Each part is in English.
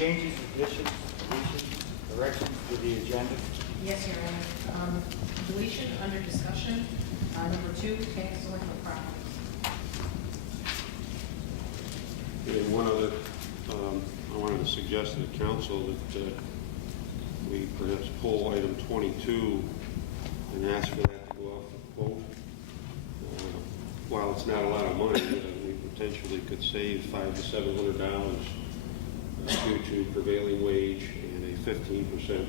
changes, additions, deletions, corrections to the agenda? Yes, Your Honor. Deletion under discussion, number 2, tax delinquent properties. And one other, I wanted to suggest to the council that we perhaps pull item 22 and ask for that to go off the quote. While it's not a lot of money, we potentially could save $500 to $700 due to prevailing wage and a 15%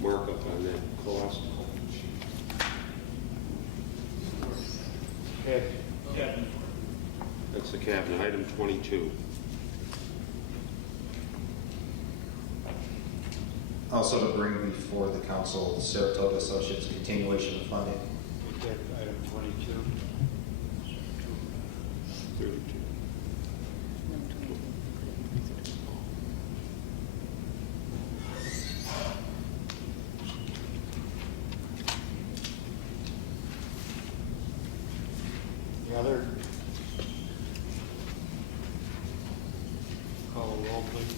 markup on that cost. Cabinet. That's the cabinet, item 22. Also to bring before the council, Saratoga Associates continuation of funding. Take that item 22. 32. The other? Call a roll, please.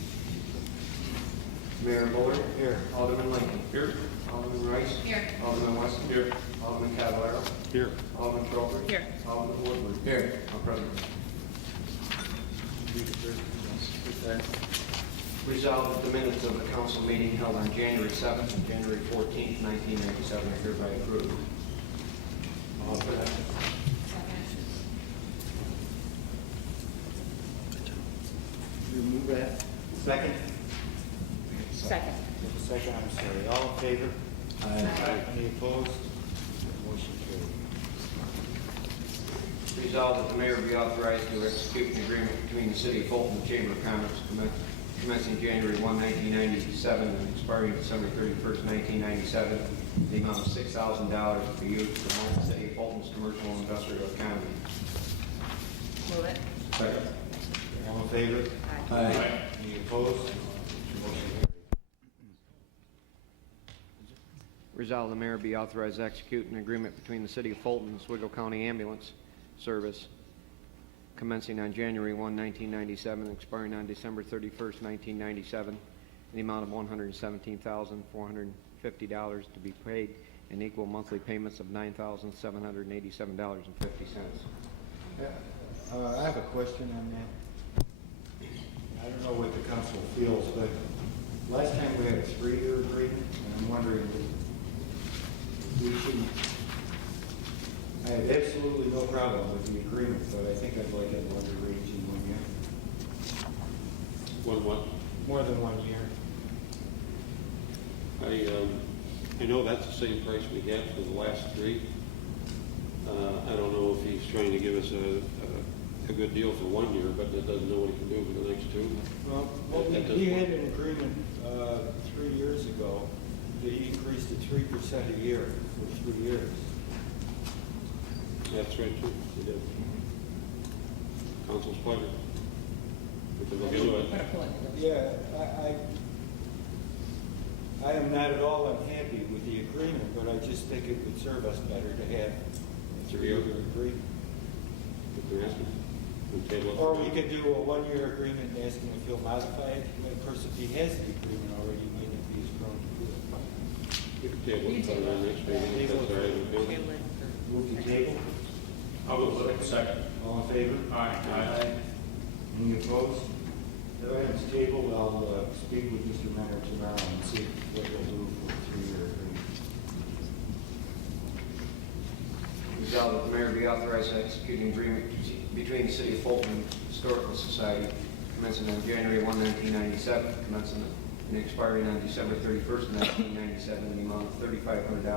Mayor Bullard. Here. Alderman Lincoln. Here. Alderman Rice. Here. Alderman Weston. Here. Alderman Cavallaro. Here. Alderman Schroeder. Here. Alderman Woodward. Here. All present. Resolved that the minutes of the council meeting held on January 7th and January 14th, 1997 are hereby approved. All for that. You move that. Second? Second. Second, I'm sorry. All in favor? Aye. Any opposed? Motion carried. Resolved that the mayor be authorized to execute an agreement between the city of Fulton and the Chamber of Commerce commencing January 1, 1997 and expiring December 31st, 1997, the amount of $6,000 to be used to promote the city of Fulton's commercial and industrial economy. Move it. Second. All in favor? Aye. Any opposed? Motion carried. Resolved the mayor be authorized to execute an agreement between the city of Fulton and Oswego County Ambulance Service commencing on January 1, 1997 and expiring on December 31st, 1997 in the amount of $117,450 to be paid in equal monthly payments of $9,787.50. I have a question on that. I don't know what the council feels, but last time we had a 3-year agreement, and I'm wondering if we should. I have absolutely no problem with the agreement, but I think I'd like it longer range in 1 year. What? More than 1 year. I know that's the same price we had for the last 3. I don't know if he's trying to give us a good deal for 1 year, but that doesn't know what he can do for the next 2. Well, we had an agreement 3 years ago that he increased it 3% a year for 3 years. That's right, too. He did. Council's pleasure. We can look into it. Yeah, I am not at all unhappy with the agreement, but I just think it would serve us better to have a 3-year agreement. We can ask him. We table it. Or we could do a 1-year agreement and ask him if he'll modify it. Of course, if he has the agreement already, he might not be as prone to do it. We can table it for the next meeting. If that's all right with you. Move the table. I'll go for the second. All in favor? Aye. Any opposed? The item's tabled. I'll speak with Mr. Menard tomorrow and see what he'll do for a 3-year agreement. Resolved that the mayor be authorized to execute an agreement between the city of Fulton Historical Society commencing on January 1, 1997, commencing and expiring on December 31st, 1997, in the amount of $3,500 to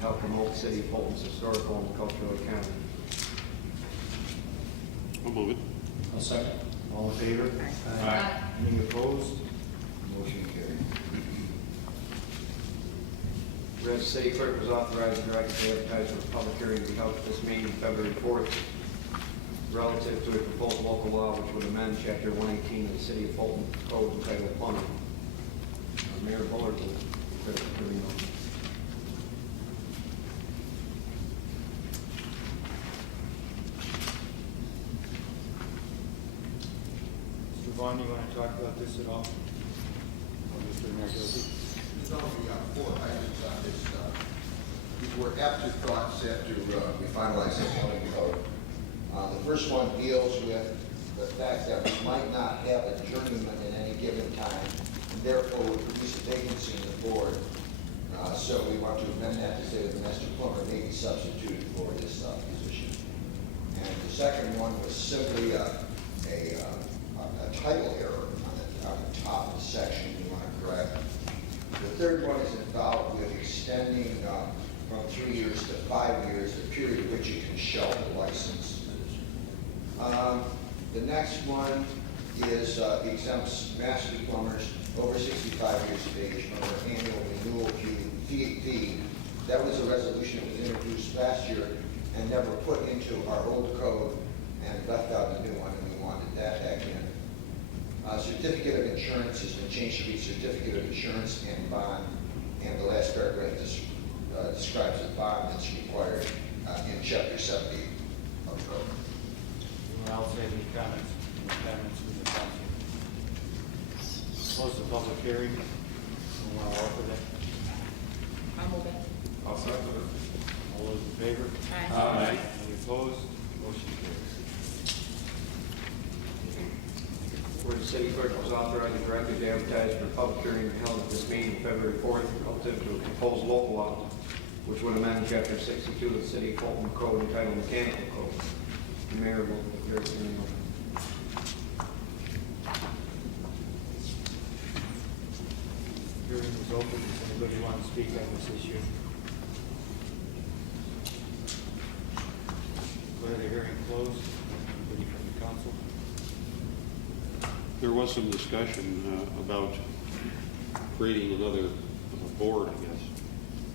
help promote the city of Fulton's historical and cultural economy. I'll move it. I'll second. All in favor? Aye. Any opposed? Motion carried. Whereas the city clerk was authorized and directed to advertise for a public hearing to be held at this meeting February 4th relative to a proposed local law which would amend Chapter 118 of the City of Fulton Code entitled Plumbing. Mayor Bullard will declare the hearing open. Mr. Vaughn, you want to talk about this at all? Mr. Nardozzi. There's only 4 items on this. These were afterthoughts after we finalized the zoning code. The first one deals with the fact that we might not have a journeyman at any given time, and therefore would produce a vacancy in the board. So we want to amend that to say that the master plumber may be substituted for this position. And the second one was simply a title error on the top of the section we want to correct. The third one is involved with extending from 3 years to 5 years, the period in which you can shelve the license. The next one is exempts master plumbers over 65 years of age from their annual renewal fee. That was a resolution that was introduced last year and never put into our old code and left out a new one, and we wanted that back in. Certificate of insurance has been changed to be certificate of insurance and bond, and the last paragraph describes a bond that's required in Chapter 70 of the code. Anyone else have any comments? Any comments from the council? Close the public hearing. Anyone want to offer that? I'll move it. I'll second it. All those in favor? Aye. Any opposed? Motion carries. Where the city clerk was authorized and directed to advertise for a public hearing held at this meeting February 4th relative to a proposed local law, which would amend Chapter 62 of the City of Fulton Code entitled Mechanical Code. The mayor will declare the hearing open. Hearing is open. Does anybody want to speak on this issue? Declare the hearing closed. Anybody from the council? There was some discussion about creating another board, I guess,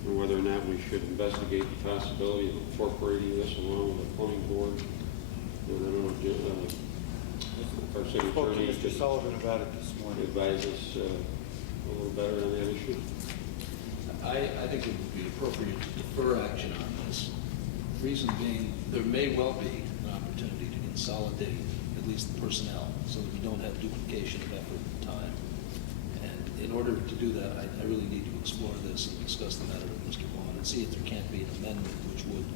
and whether or not we should investigate the possibility of incorporating this along with the plumbing board. And I don't know, if our city Spoke to attorney Mr. just Sullivan about it this morning. advise us a little better on that issue. I think it would be appropriate to defer action on this. Reason being, there may well be an opportunity to consolidate at least the personnel so that we don't have duplication of effort and time. And in order to do that, I really need to explore this and discuss the matter with Mr. Vaughn and see if there can't be an amendment which would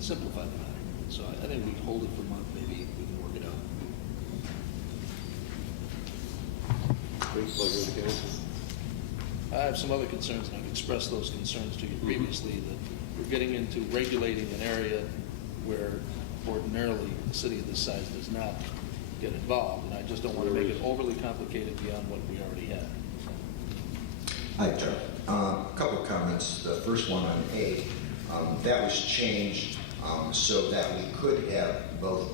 simplify the matter. So I think we can hold it for a month, maybe we can work it out. Great pleasure of the council. I have some other concerns, and I've expressed those concerns to you previously, that we're getting into regulating an area where ordinarily a city of this size does not get involved, and I just don't want to make it overly complicated beyond what we already have. Hi, Chuck. A couple of comments. The first one on A, that was changed so that we could have both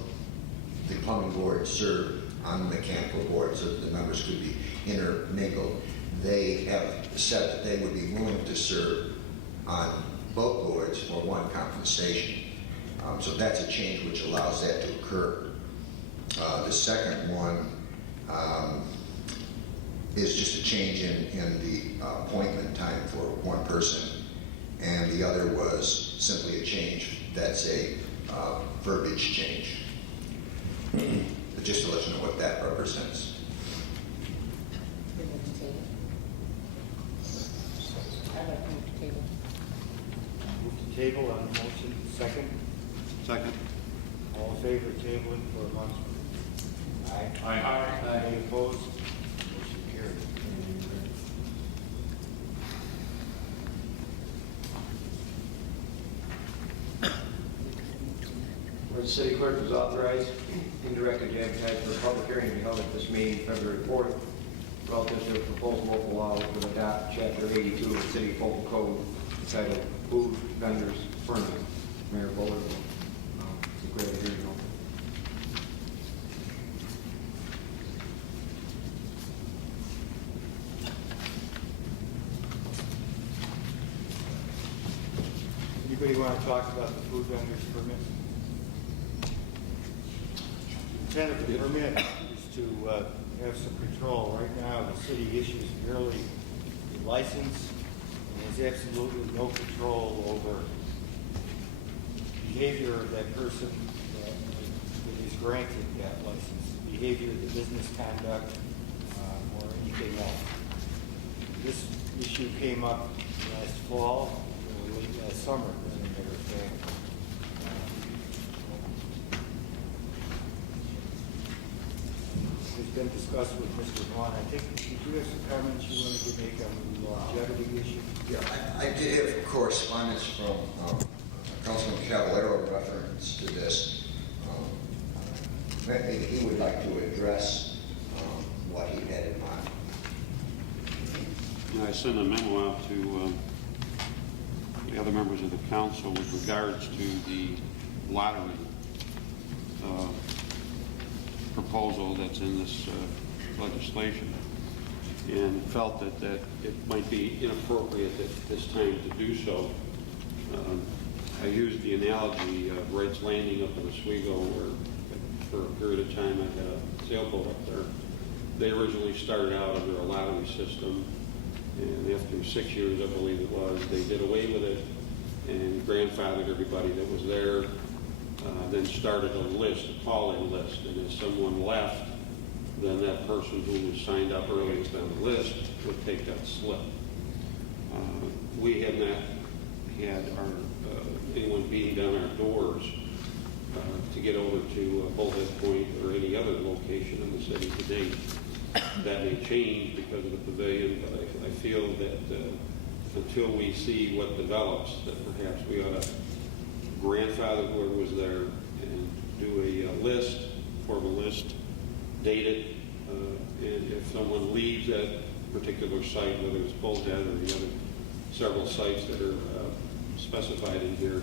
the plumbing board serve on the mechanical board so that the members could be intermingled. They have said that they would be willing to serve on both boards for one compensation. So that's a change which allows that to occur. The second one is just a change in the appointment time for one person, and the other was simply a change that's a verbiage change. But just to let you know what that represents. I'd like to move to table. Move to table on the motion. Second. Second. All in favor of tabling for a month? Aye. Aye. Any opposed? Motion carried. Where the city clerk was authorized and directed to advertise for a public hearing to be held at this meeting February 4th relative to a proposed local law which would adopt Chapter 82 of the City of Fulton Code entitled Food Vendors Permit. Mayor Bullard will declare the hearing open. Anybody want to talk about the food vendors permit? The intent of the permit is to have some control. Right now, the city issues merely a license and has absolutely no control over behavior of that person that is granted that license, behavior, the business conduct, or anything else. this issue came up last fall, late last summer, as a matter of fact. It's been discussed with Mr. Vaughn. I think, did you have some comments you wanted to make on the longevity issue? Yeah, I did have correspondence from Councilman Cavallero in reference to this. Maybe he would like to address what he had in mind. Yeah, I sent a memo out to the other members of the council with regards to the lottery proposal that's in this legislation, and felt that it might be inappropriate at this time to do so. I used the analogy of Wright's Landing up in Oswego, where for a period of time I had a sailboat up there. They originally started out under a lottery system, and after 6 years, I believe it was, they did away with it and grandfathered everybody that was there, then started a list, a call-in list, and if someone left, then that person who was signed up earliest on the list would take that slip. We have not had anyone beating down our doors to get over to Bullhead Point or any other location in the city to date. That may change because of the pavilion, but I feel that until we see what develops, that perhaps we ought to grandfather whoever was there and do a list, form a list, date it, and if someone leaves that particular site, whether it's Bullhead or the other several sites that are specified in here,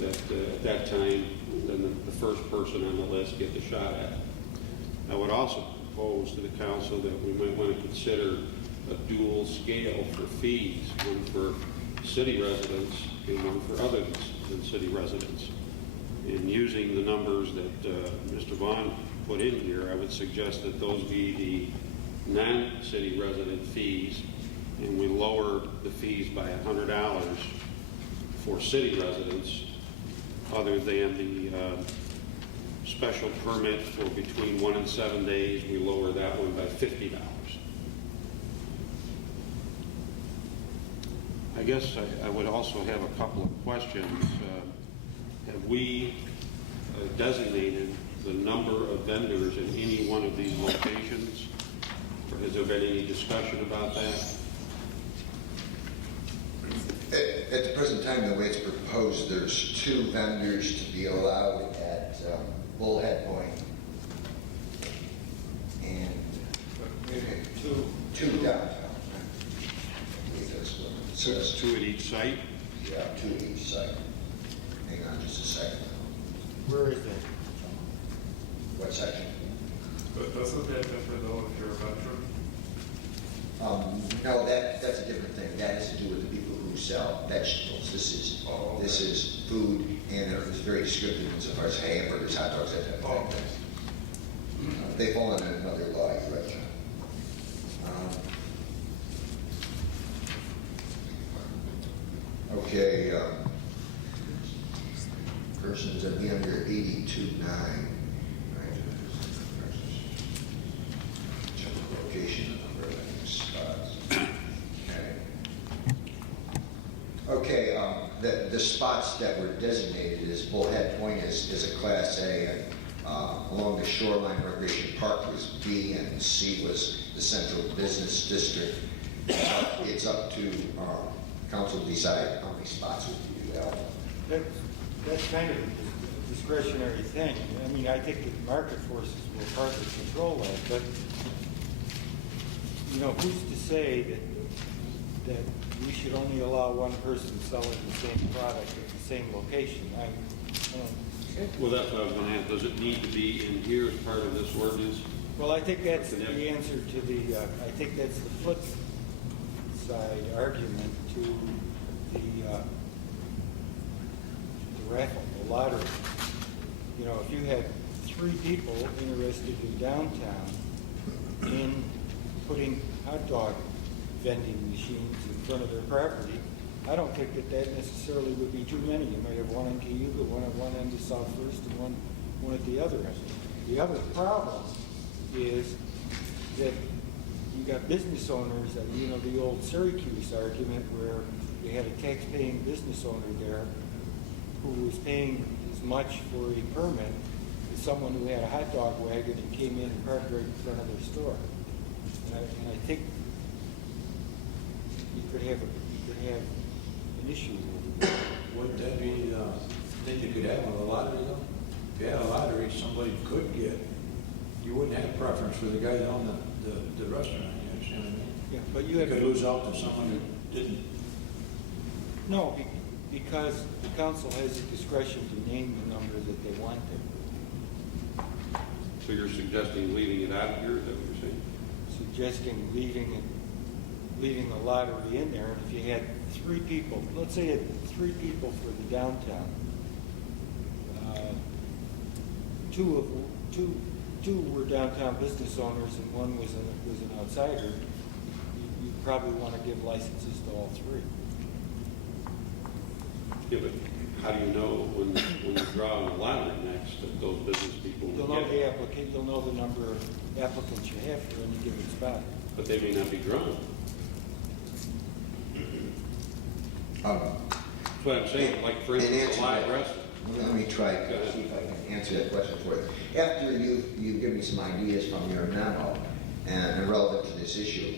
that at that time, then the first person on the list gets a shot at it. I would also propose to the council that we might want to consider a dual scale for fees, one for city residents and one for others than city residents. In using the numbers that Mr. Vaughn put in here, I would suggest that those be the non-city resident fees, and we lower the fees by $100 for city residents, other than the special permit for between 1 and 7 days, we lower that one by $50. I guess I would also have a couple of questions. Have we designated the number of vendors in any one of these locations? Or has there been any discussion about that? At the present time, the way it's proposed, there's 2 vendors to be allowed at Bullhead Point. And two downtown. I believe that's what it So says. it's 2 at each site? Yeah, 2 at each site. Hang on just a second. Where is that? What section? But doesn't that differ though if you're a veteran? No, that's a different thing. That has to do with the people who sell vegetables. This is food, and it's very descriptive insofar as hamburgers, hot dogs, that type of thing. They fall under another law, you're right, John. Okay, persons that be under 82.9. Check the location of the number of spots. Okay, the spots that were designated as Bullhead Point is a Class A, and along the shoreline recreation park was B, and C was the central business district. It's up to council to decide how many spots would be available. That's kind of a discretionary thing. I mean, I think that market forces will partly control that, but, you know, who's to say that we should only allow one person selling the same product at the same location? Well, that's what I was going to ask. Does it need to be in here as part of this ordinance? Well, I think that's the answer to the, I think that's the flip side argument to the raffle, the lottery. You know, if you had 3 people interested in downtown in putting hot dog vending machines in front of their property, I don't think that necessarily would be too many. You might have one in Cayuga, one at one end of South First, and one at the other end. The other problem is that you got business owners, you know, the old Syracuse argument where you had a tax-paying business owner there who was paying as much for a permit as someone who had a hot dog wagon and came in and parked right in front of their store. And I think you could have an issue with it. Wouldn't that be, think you could have with a lottery though? If you had a lottery, somebody could get, you wouldn't have preference for the guy that owned the restaurant, you understand what I mean? Yeah, but you You have. could lose out to someone who didn't. No, because the council has the discretion to name the number that they want there. So you're suggesting leaving it out here, is that what you're saying? Suggesting leaving the lottery in there, and if you had 3 people, let's say you had 3 people for the downtown, two were downtown business owners and one was an outsider, you probably want to give licenses to all 3. Yeah, but how do you know when you draw on a lottery next that those business people You'll will know get the it? applicant, you'll know the number of applicants you have for any given spot. But they may not be drawn. That's what I'm saying, like for In instance, answer a live to that, restaurant. Let me try to see if I can answer that question for you. After you give me some ideas from your memo and relevant to this issue,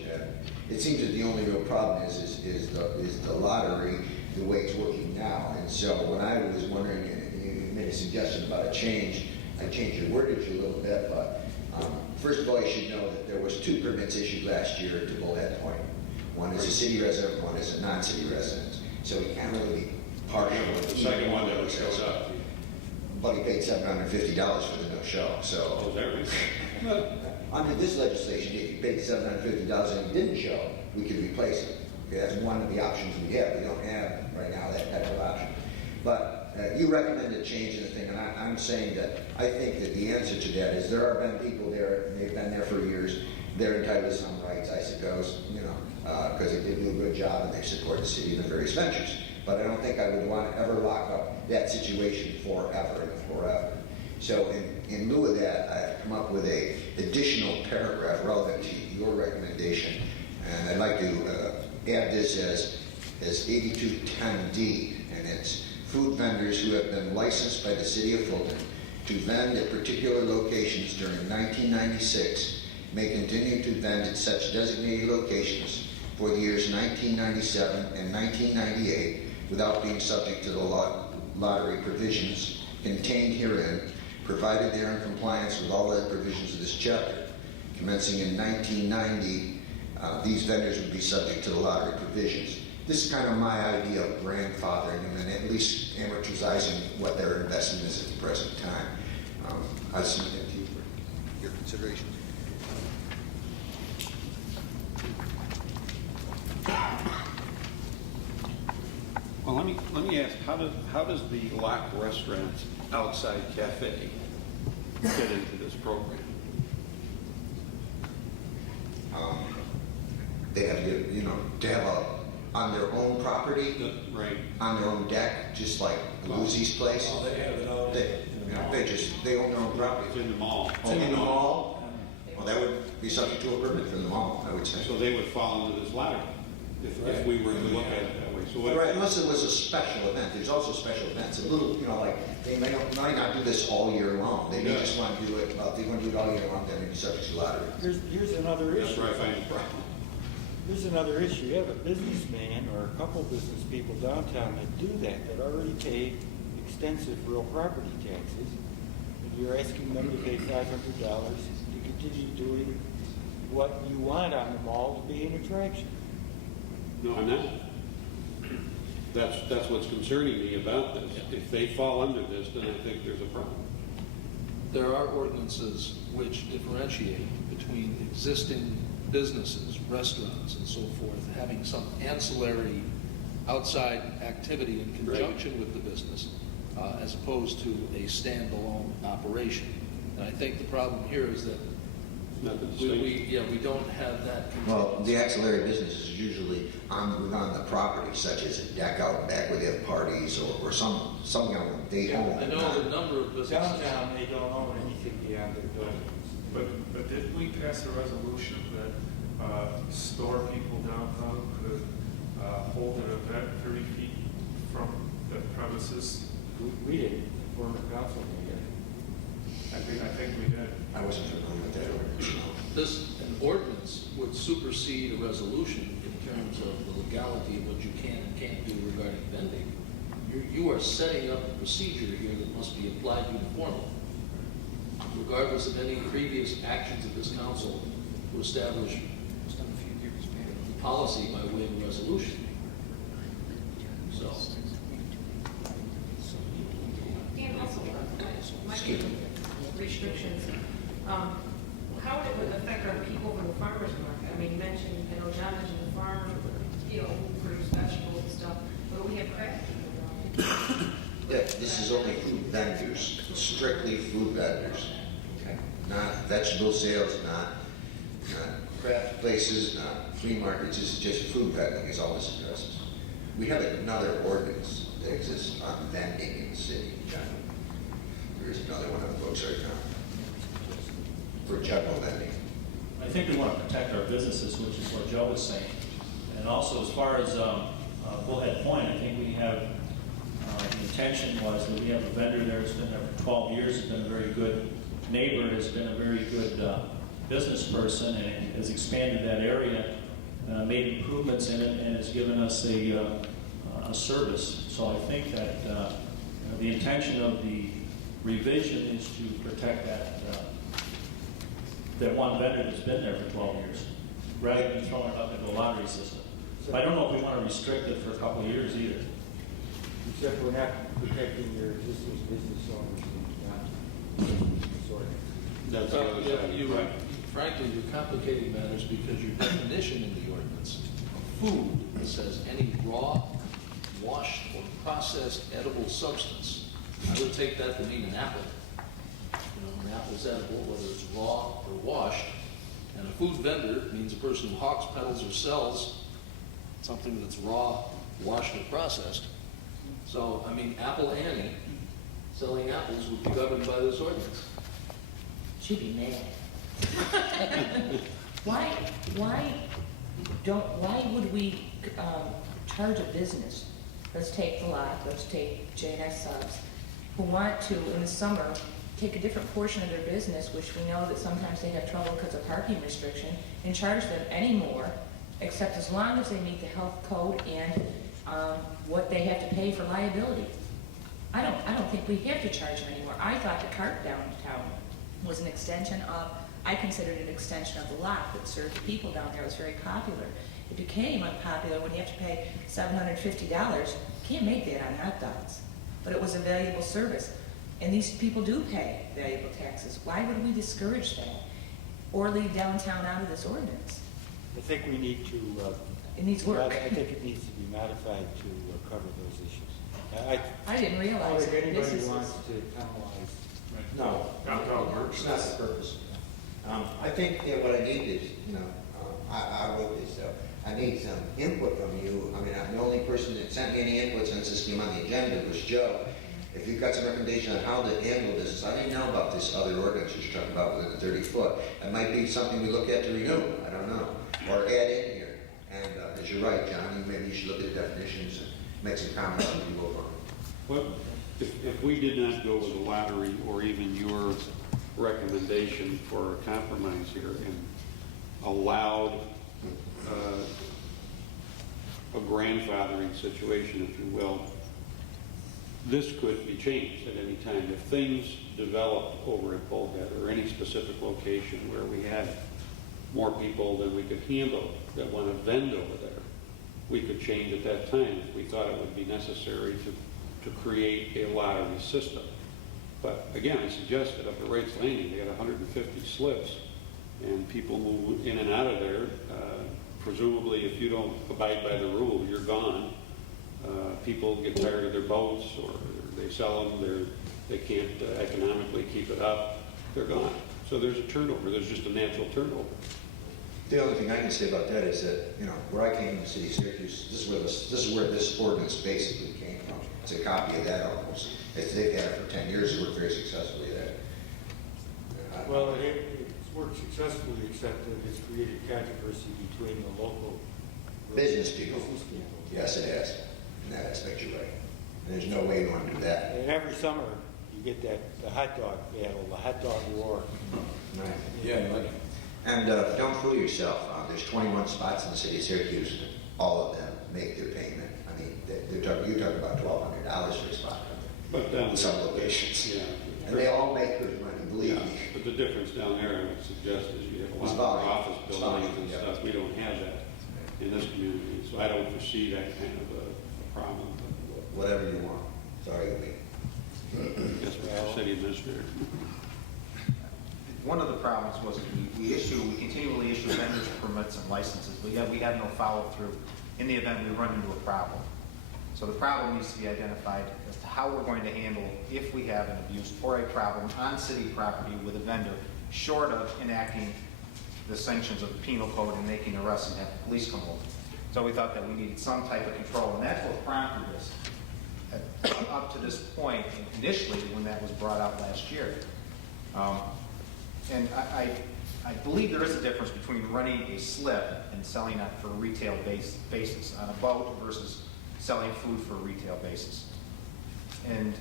it seems that the only real problem is the lottery, the way it's working now. And so when I was wondering, you made a suggestion about a change, I changed your wordage a little bit, but first of all, you should know that there was 2 permits issued last year to Bullhead Point. One is a city resident, one is a non-city resident. So we can't really be partial. The second one never shows up. But he paid $750 for the no-show, so. Oh, is that right? Under this legislation, if he paid $750 and he didn't show, we could replace it. Okay, that's one of the options we have. We don't have right now that type of option. But you recommended changing the thing, and I'm saying that I think that the answer to that is there have been people there, and they've been there for years. They're entitled to some rights, I suppose, you know, because they did do a good job and they support the city in the various ventures. But I don't think I would want to ever lock up that situation forever and forever. So in lieu of that, I've come up with a additional paragraph relevant to your recommendation, and I'd like to add this as 8210D, and it's food vendors who have been licensed by the city of Fulton to vend at particular locations during 1996 may continue to vend at such designated locations for the years 1997 and 1998 without being subject to the lottery provisions contained herein, provided they are in compliance with all the provisions of this chapter. Commencing in 1990, these vendors would be subject to the lottery provisions. This is kind of my idea of grandfathering them and at least amortizing what their investment is at the present time. I'll submit that to you for your consideration. Well, let me ask, how does the locked restaurant outside cafe fit into this program? They have to have on their own property, Right. on their own deck, just like Lucy's place. Oh, they have it all They own their own property. It's in the mall. Oh, in the mall? Well, that would be subject to a permit from the mall, I would say. So they would fall into this lottery if we were to look at it that way. So what? Right, unless it was a special event. There's also special events. A little, like, they might not do this all year long. They may just want to do it, if they want to do it all year long, then they'd be subject to lottery. Here's another That's issue. where I find the problem. Here's another issue. You have a businessman or a couple business people downtown that do that already pay extensive real property taxes. And you're asking them to pay $500 to continue doing what you want on the mall to be an attraction. No, I'm not. That's what's concerning me about this. If they fall under this, then I think there's a problem. There are ordinances which differentiate between existing businesses, restaurants, and so forth, having some ancillary outside activity in conjunction with the business, as opposed to a standalone operation. And I think the problem here is that Not the distinction. we don't have that. Well, the auxiliary business is usually on the property, such as a deck out back where they have parties or some they own. I know the number of businesses. Downtown, they don't own anything beyond their buildings. But did we pass a resolution that store people downtown could hold an event 30 feet from the premises. We didn't form a council meeting. I think we did. I wasn't familiar with that ordinance. An ordinance would supersede a resolution in terms of the legality of what you can and can't do regarding vending. You are setting up a procedure here that must be applied uniformly, regardless of any previous actions of this council to establish policy by way of a resolution. So, And also, might be restrictions, how would it affect our people in the farmer's market? I mean, you mentioned, I know John mentioned the farm, who produce vegetables and stuff, but we have craft people down there. Yeah, this is only food vendors, strictly food vendors. Okay. Not vegetable sales, not craft places, not flea markets, this is just food vending is all this addresses. We have another ordinance that exists on vending in the city in general. There is another one on the books right now for general vending. I think we want to protect our businesses, which is what Joe was saying. And also, as far as Bullhead Point, I think we have, the intention was that we have a vendor there that's been there for 12 years, has been a very good neighbor, has been a very good business person, and has expanded that area, made improvements in it, and has given us a service. So I think that the intention of the revision is to protect that one vendor that's been there for 12 years, rather than throwing it up into a lottery system. I don't know if we want to restrict it for a couple of years either. Except we're not protecting your existing business owners. That's the other side. you're right. Frankly, you're complicating matters because your definition in the ordinance of food says any raw, washed, or processed edible substance. I would take that to mean an apple. An apple's edible, whether it's raw or washed. And a food vendor means a person who hawks, peddles, or sells something that's raw, washed, or processed. So, I mean, Apple Annie selling apples would be governed by this ordinance. She'd be mad. Why would we charge a business? Let's take the lot, let's take J&S Subs, who want to, in the summer, take a different portion of their business, which we know that sometimes they have trouble because of parking restriction, and charge them any more, except as long as they meet the health code and what they have to pay for liability. I don't think we have to charge them anymore. I thought the cart downtown was an extension of, I considered it an extension of the lot that served the people down there. It was very popular. It became unpopular when you have to pay $750. You can't make that on hot dogs. But it was a valuable service. And these people do pay valuable taxes. Why would we discourage that? Or leave downtown out of this ordinance? I think we need to. It needs work. I think it needs to be modified to cover those issues. I didn't realize If that this anybody is. wants to penalize. No, Downtown works. it's not the purpose. I think what I need is, I wrote this, I need some input from you. I mean, the only person that sent me any input since this came on the agenda was Joe. If you've got some recommendation on how to handle this, I didn't know about this other ordinance you're talking about within the 30 foot. It might be something we look at to renew, I don't know, or add in here. And as you're right, John, maybe you should look at the definitions and make some comments on people on it. Well, if we did not go with a lottery or even your recommendation for a compromise here and allowed a grandfathering situation, if you will, this could be changed at any time. If things develop over at Bullhead or any specific location where we had more people than we could handle that want to vend over there, we could change at that time if we thought it would be necessary to create a lottery system. But again, I suggested up at Wright's Landing, they got 150 slips, and people move in and out of there. Presumably, if you don't abide by the rule, you're gone. People get tired of their boats, or they sell them, they can't economically keep it up, they're gone. So there's a turnover, there's just a natural turnover. The only thing I can say about that is that, where I came from the city of Syracuse, this is where this ordinance basically came from. It's a copy of that almost. They've had it for 10 years, they worked very successfully at it. Well, it's worked successfully, except that it's created controversy between the local Business people. Business people. Yes, it has. In that aspect, you're right. There's no way you want to do that. And every summer, you get the hot dog battle, the hot dog war. Right. Yeah, like, And don't fool yourself. There's 21 spots in the city of Syracuse. All of them make their payment. I mean, you're talking about $1,200 for a spot. But down In some locations. Yeah. And they all make good money, believe Yeah, me. but the difference down there, I would suggest, is you have a lot It's of volume. office It's buildings volume, and yeah. stuff. We don't have that in this community, so I don't foresee that kind of a problem. Whatever you want. Sorry, we. Yes, Mr. City Administrator. One of the problems was we continually issue vendors permits and licenses, but yet we have no follow-through in the event we run into a problem. So the problem needs to be identified as to how we're going to handle if we have an abuse or a problem on city property with a vendor, short of enacting the sanctions of the penal code and making arrests and have the police come over. So we thought that we needed some type of control, and that's what prompted this. Up to this point, initially, when that was brought out last year. And I believe there is a difference between running a slip and selling it for a retail basis on a boat versus selling food for a retail basis. And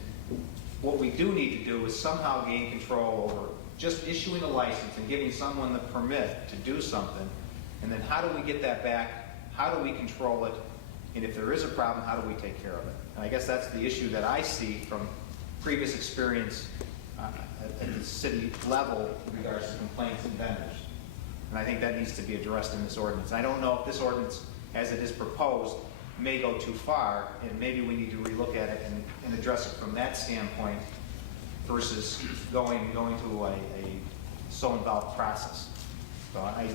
what we do need to do is somehow gain control over just issuing a license and giving someone the permit to do something, and then how do we get that back? How do we control it? And if there is a problem, how do we take care of it? And I guess that's the issue that I see from previous experience at the city level in regards to complaints and vendors. And I think that needs to be addressed in this ordinance. I don't know if this ordinance, as it is proposed, may go too far, and maybe we need to relook at it and address it from that standpoint versus going to a so involved process. So I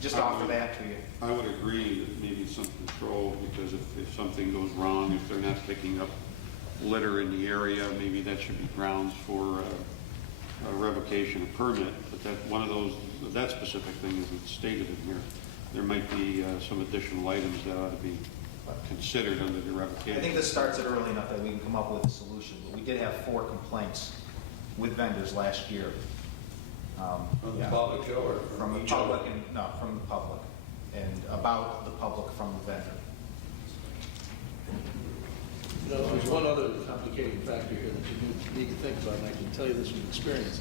just offer that to you. I would agree that maybe some control, because if something goes wrong, if they're not picking up litter in the area, maybe that should be grounds for a revocation of permit. But that one of those, that specific thing isn't stated in here. There might be some additional items that ought to be considered under the revocation. I think this starts it early enough that we can come up with a solution. But we did have 4 complaints with vendors last year. from the public show or From the each other? public and, no, from the public, and about the public from the vendor. You know, there's one other complicating factor here that you need to think about, and I can tell you this from experience.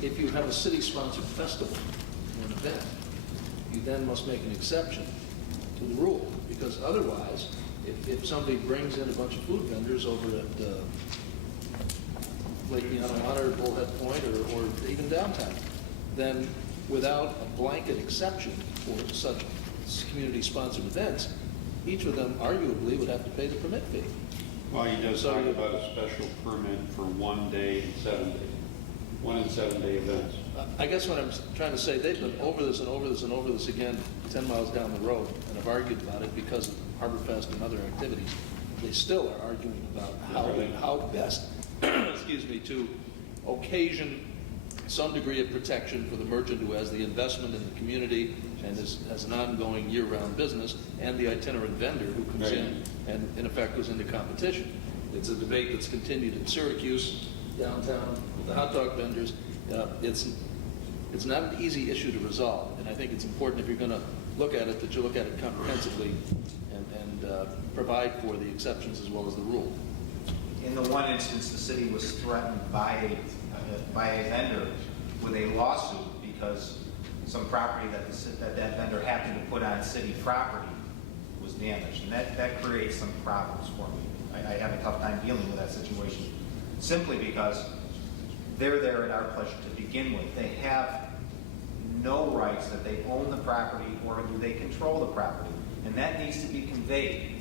If you have a city-sponsored festival or an event, you then must make an exception to the rule, because otherwise, if somebody brings in a bunch of food vendors over at Lake Mianawanda or Bullhead Point or even downtown, then without a blanket exception for such community-sponsored events, each of them arguably would have to pay the permit fee. Well, he does So talk you- about a special permit for 1 day and 7 day, 1 and 7 day events. I guess what I'm trying to say, they've been over this and over this and over this again 10 miles down the road and have argued about it because of Harborfest and other activities. They still are arguing about how best, excuse me, to occasion some degree of protection for the merchant who has the investment in the community and has an ongoing year-round business, and the itinerant vendor who comes in and in effect goes into competition. It's a debate that's continued in Syracuse, downtown, with the hot dog vendors. It's not an easy issue to resolve, and I think it's important if you're going to look at it, that you look at it comprehensively and provide for the exceptions as well as the rule. In the one instance, the city was threatened by a vendor with a lawsuit because some property that vendor happened to put on city property was damaged. And that creates some problems for me. I have a tough time dealing with that situation simply because they're there at our pleasure to begin with. They have no rights that they own the property or do they control the property. And that needs to be conveyed.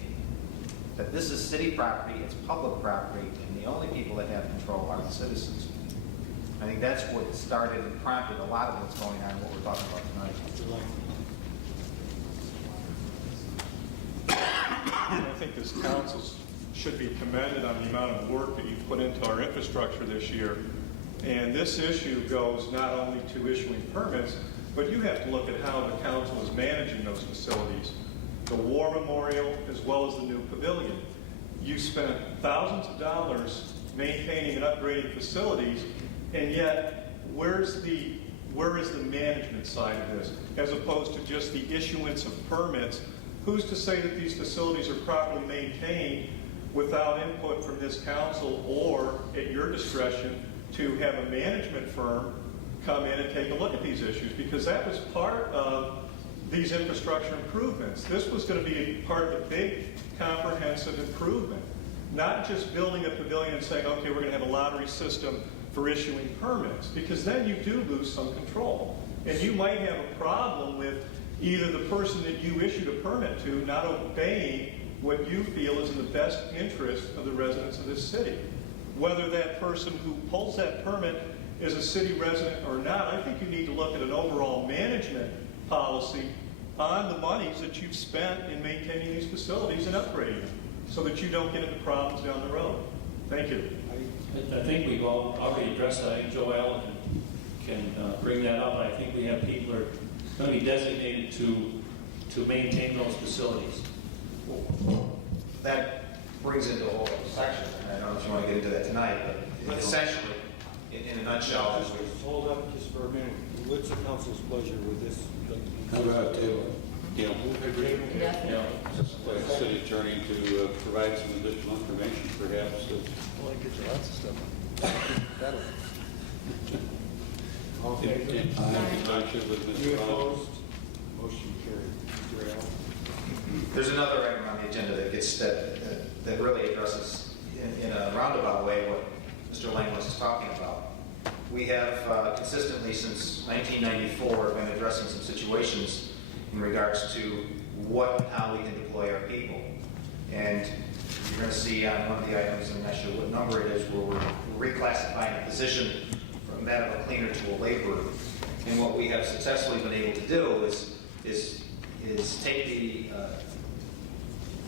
That this is city property, it's public property, and the only people that have control are the citizens. I think that's what started and prompted a lot of what's going on and what we're talking about tonight. I think this council should be commended on the amount of work that you've put into our infrastructure this year. And this issue goes not only to issuing permits, but you have to look at how the council is managing those facilities. The War Memorial as well as the new pavilion. You spent thousands of dollars maintaining and upgrading facilities, and yet where's the where is the management side of this, as opposed to just the issuance of permits. Who's to say that these facilities are properly maintained without input from this council, or at your discretion to have a management firm come in and take a look at these issues? Because that was part of these infrastructure improvements. This was going to be part of a big comprehensive improvement, not just building a pavilion and saying, okay, we're going to have a lottery system for issuing permits, because then you do lose some control. And you might have a problem with either the person that you issued a permit to not obeying what you feel is in the best interest of the residents of this city. Whether that person who pulls that permit is a city resident or not, I think you need to look at an overall management policy on the monies that you've spent in maintaining these facilities and upgrading them, so that you don't get into problems down the road. Thank you. I think we've all already addressed that. I think Joe Allen can bring that up. I think we have people who are going to be designated to maintain those facilities. That brings into a whole other section, and I don't know if you want to get into that tonight, but essentially, in a nutshell, Just hold up just for a minute. What's the council's pleasure with this? How about a table? Yeah, Definitely. just like the city attorney to provide some additional information, perhaps. Well, I get you lots of stuff. That'll. All in favor? In conjunction with You Mr. Brown. opposed? Motion carried. Mr. Allen? there's another item on the agenda that really addresses in a roundabout way what Mr. Lane was talking about. We have consistently since 1994 been addressing some situations in regards to what and how we can deploy our people. And you're going to see on one of the items, I'm not sure what number it is, where we're reclassifying a position from that of a cleaner to a laborer. And what we have successfully been able to do is take the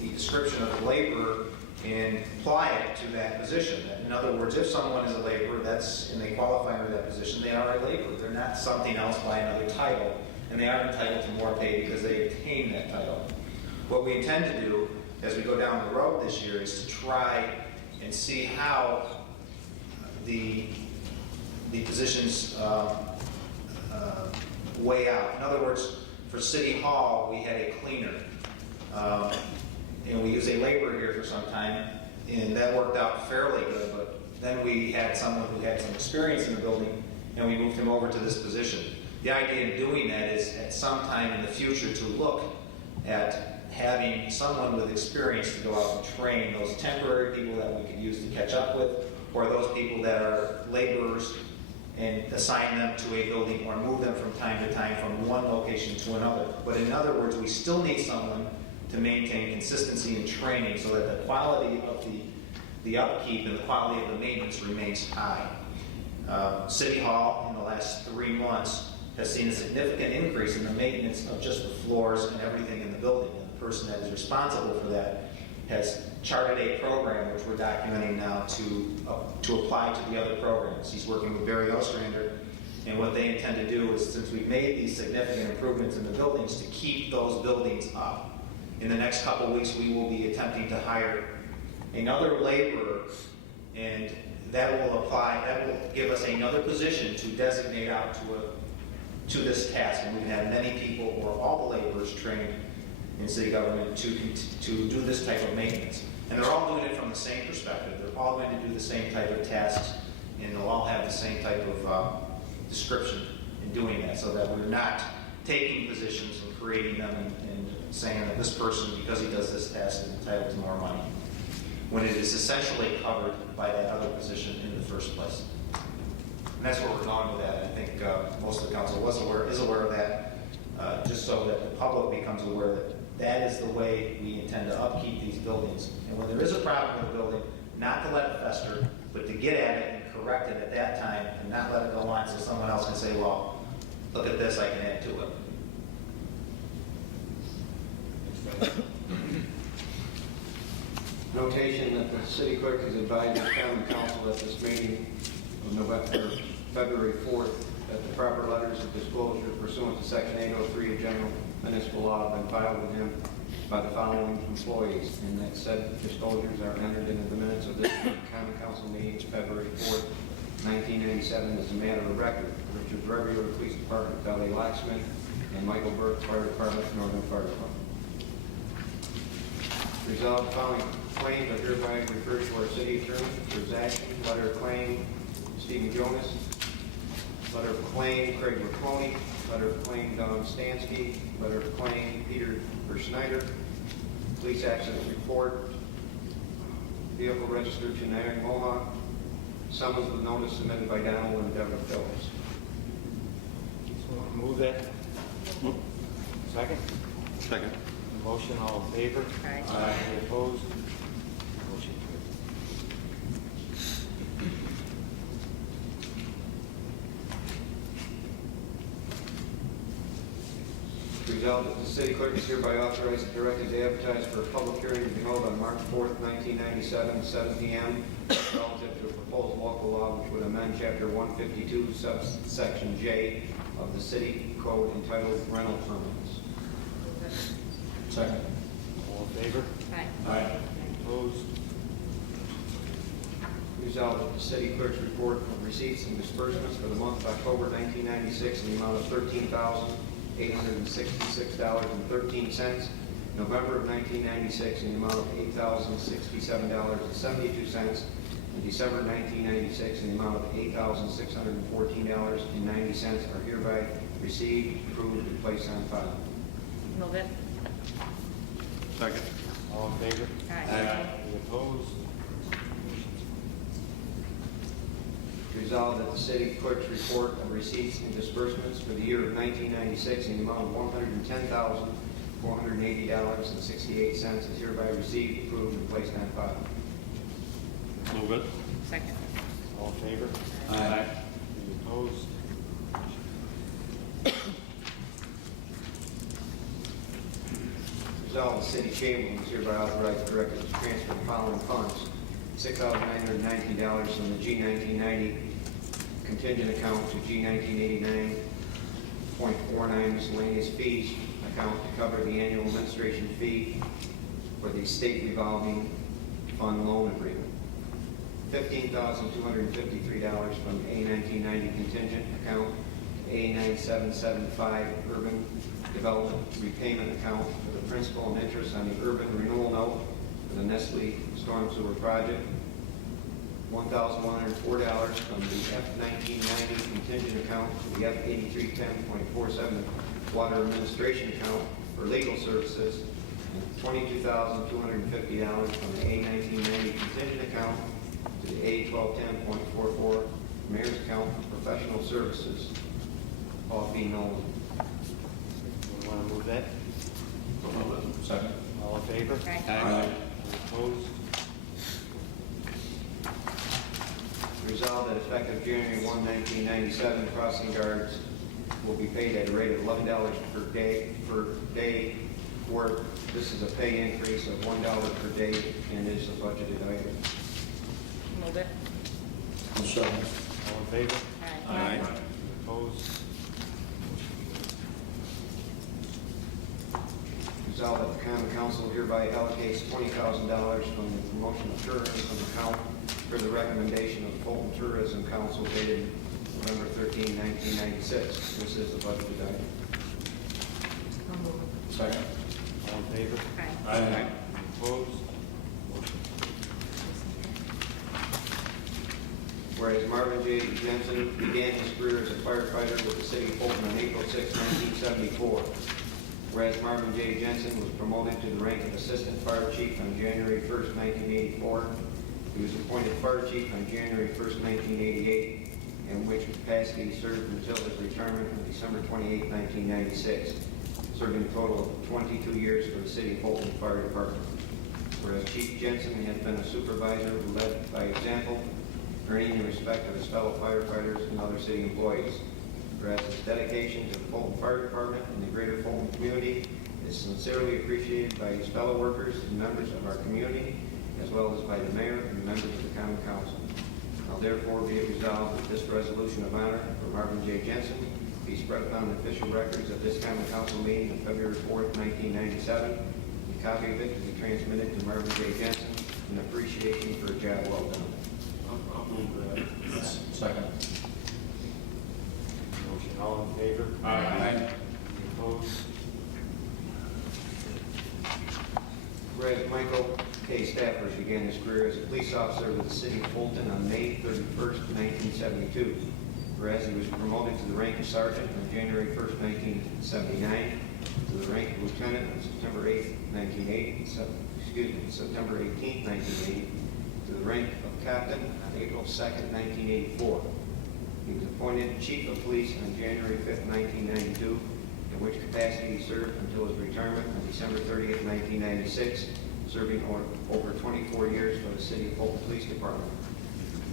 description of the laborer and apply it to that position. In other words, if someone is a laborer, and they qualify under that position, they are a laborer. They're not something else by another title, and they are entitled to more pay because they obtain that title. What we intend to do as we go down the road this year is to try and see how the positions weigh out. In other words, for City Hall, we had a cleaner. And we used a laborer here for some time, and that worked out fairly good, but then we had someone who had some experience in the building, and we moved him over to this position. The idea in doing that is at some time in the future to look at having someone with experience to go out and train those temporary people that we could use to catch up with, or those people that are laborers, and assign them to a building or move them from time to time from one location to another. But in other words, we still need someone to maintain consistency in training so that the quality of the upkeep and the quality of the maintenance remains high. City Hall in the last 3 months has seen a significant increase in the maintenance of just the floors and everything in the building. And the person that is responsible for that has charted a program which we're documenting now to apply to the other programs. He's working with Barry Ostrander, and what they intend to do is, since we've made these significant improvements in the buildings, to keep those buildings up. In the next couple of weeks, we will be attempting to hire another laborer, and that will give us another position to designate out to this task. And we can have many people, or all the laborers, trained in city government to do this type of maintenance. And they're all doing it from the same perspective. They're all going to do the same type of tasks, and they'll all have the same type of description in doing that, so that we're not taking positions and creating them and saying that this person, because he does this task, is entitled to more money, when it is essentially covered by that other position in the first place. And that's where we're going with that. I think most of the council is aware of that, just so that the public becomes aware that that is the way we intend to upkeep these buildings. And when there is a problem with a building, not to let it fester, but to get at it and correct it at that time, and not let it go on so someone else can say, well, look at this, I can add to it. Notation that the city clerk has advised the common council at this meeting of February 4th that the proper letters of disclosure pursuant to Section 803 of General Municipal Law have been filed with him by the following employees, and that said disclosures are entered into the minutes of this common council meeting, February 4th, 1997 as a matter of record. Richard Brevier, Police Department, Valley Locksmith, and Michael Burke, Fire Department, Northern Fire Department. Resolved, the following claims are hereby referred to our city attorney for his action. Letter of claim, Stephen Jonas. Letter of claim, Craig McCloney. Letter of claim, Don Stansky. Letter of claim, Peter Schneider. Police accident report, vehicle registered to Nairn Mohawk. Summons with notice submitted by Donald and Deborah Phillips. So move that. Second? Second. Motion, all in favor? Aye. Any opposed? Motion Resolved that the city clerk is hereby authorized and directed to advertise for a public hearing to be held on March 4th, 1997, at 7 p.m. relative to a proposed local law which would amend Chapter 152, subsection J of the city code entitled rental permits. Second. All in favor? Aye. Aye. Opposed? Resolved that the city clerk's report of receipts and disbursements for the month of October 1996 in the amount of $13,866.13. November of 1996 in the amount of $8,067.72. And December 1996 in the amount of $8,614.90 are hereby received, approved, and placed on file. Move it. Second. All in favor? Aye. Any opposed? Resolved that the city clerk's report of receipts and disbursements for the year of 1996 in the amount of $110,480.68 is hereby received, approved, and placed on file. Move it. Second. All in favor? Aye. Any opposed? Resolved, the city chamberlain is hereby authorized and directed to transfer the following funds: $6,990 from the G1990 contingent account to G1989.49 miscellaneous fees account to cover the annual administration fee for the state revolving fund loan agreement. $15,253 from A1990 contingent account to A9775 urban development repayment account for the principal and interest on the urban renewal note for the Nestle Storm Sewer Project. $1,104 from the F1990 contingent account to the F8310.47 water administration account for legal services, and $22,250 from the A1990 contingent account to the A1210.44 mayor's account for professional services. Paul B. Nolan. We want to move that? Second. All in favor? Aye. Any opposed? Resolved that effective January 1, 1997, crossing guards will be paid at a rate of $11 per day work. This is a pay increase of $1 per day and is a budgeted item. Move it. Second. All in favor? Aye. Opposed? Resolved that the common council hereby allocates $20,000 from the promotion of tourism account for the recommendation of Fulton Tourism Council dated November 13, 1996. This is the budgeted item. I'll move it. Second. All in favor? Aye. Aye. Opposed? Motion Whereas Marvin J. Jensen began his career as a firefighter with the city of Fulton on April 6, 1974. Whereas Marvin J. Jensen was promoted to the rank of Assistant Fire Chief on January 1, 1984. He was appointed Fire Chief on January 1, 1988, in which capacity he served until his retirement on December 28, 1996, serving a total of 22 years for the City of Fulton Fire Department. Whereas Chief Jensen has been a supervisor who led by example, earning the respect of his fellow firefighters and other city employees. Whereas his dedication to the Fulton Fire Department and the greater Fulton community is sincerely appreciated by his fellow workers and members of our community, as well as by the mayor and members of the common council. Now therefore be it resolved that this resolution of honor for Marvin J. Jensen be spread upon the official records of this common council meeting on February 4th, 1997. A copy of it to be transmitted to Marvin J. Jensen in appreciation for a job well done. Second. Whereas Michael K. Stafford began his career as a police officer with the city of Fulton on May 31st, 1972. Whereas he was promoted to the rank of sergeant on January 1st, 1979, to the rank of lieutenant on September 8th, 1980, September 18th, 1980, to the rank of captain on April 2nd, 1984. He was appointed chief of police on January 5th, 1992, in which capacity he served until his retirement on December 30th, 1996, serving over 24 years for the City of Fulton Police Department.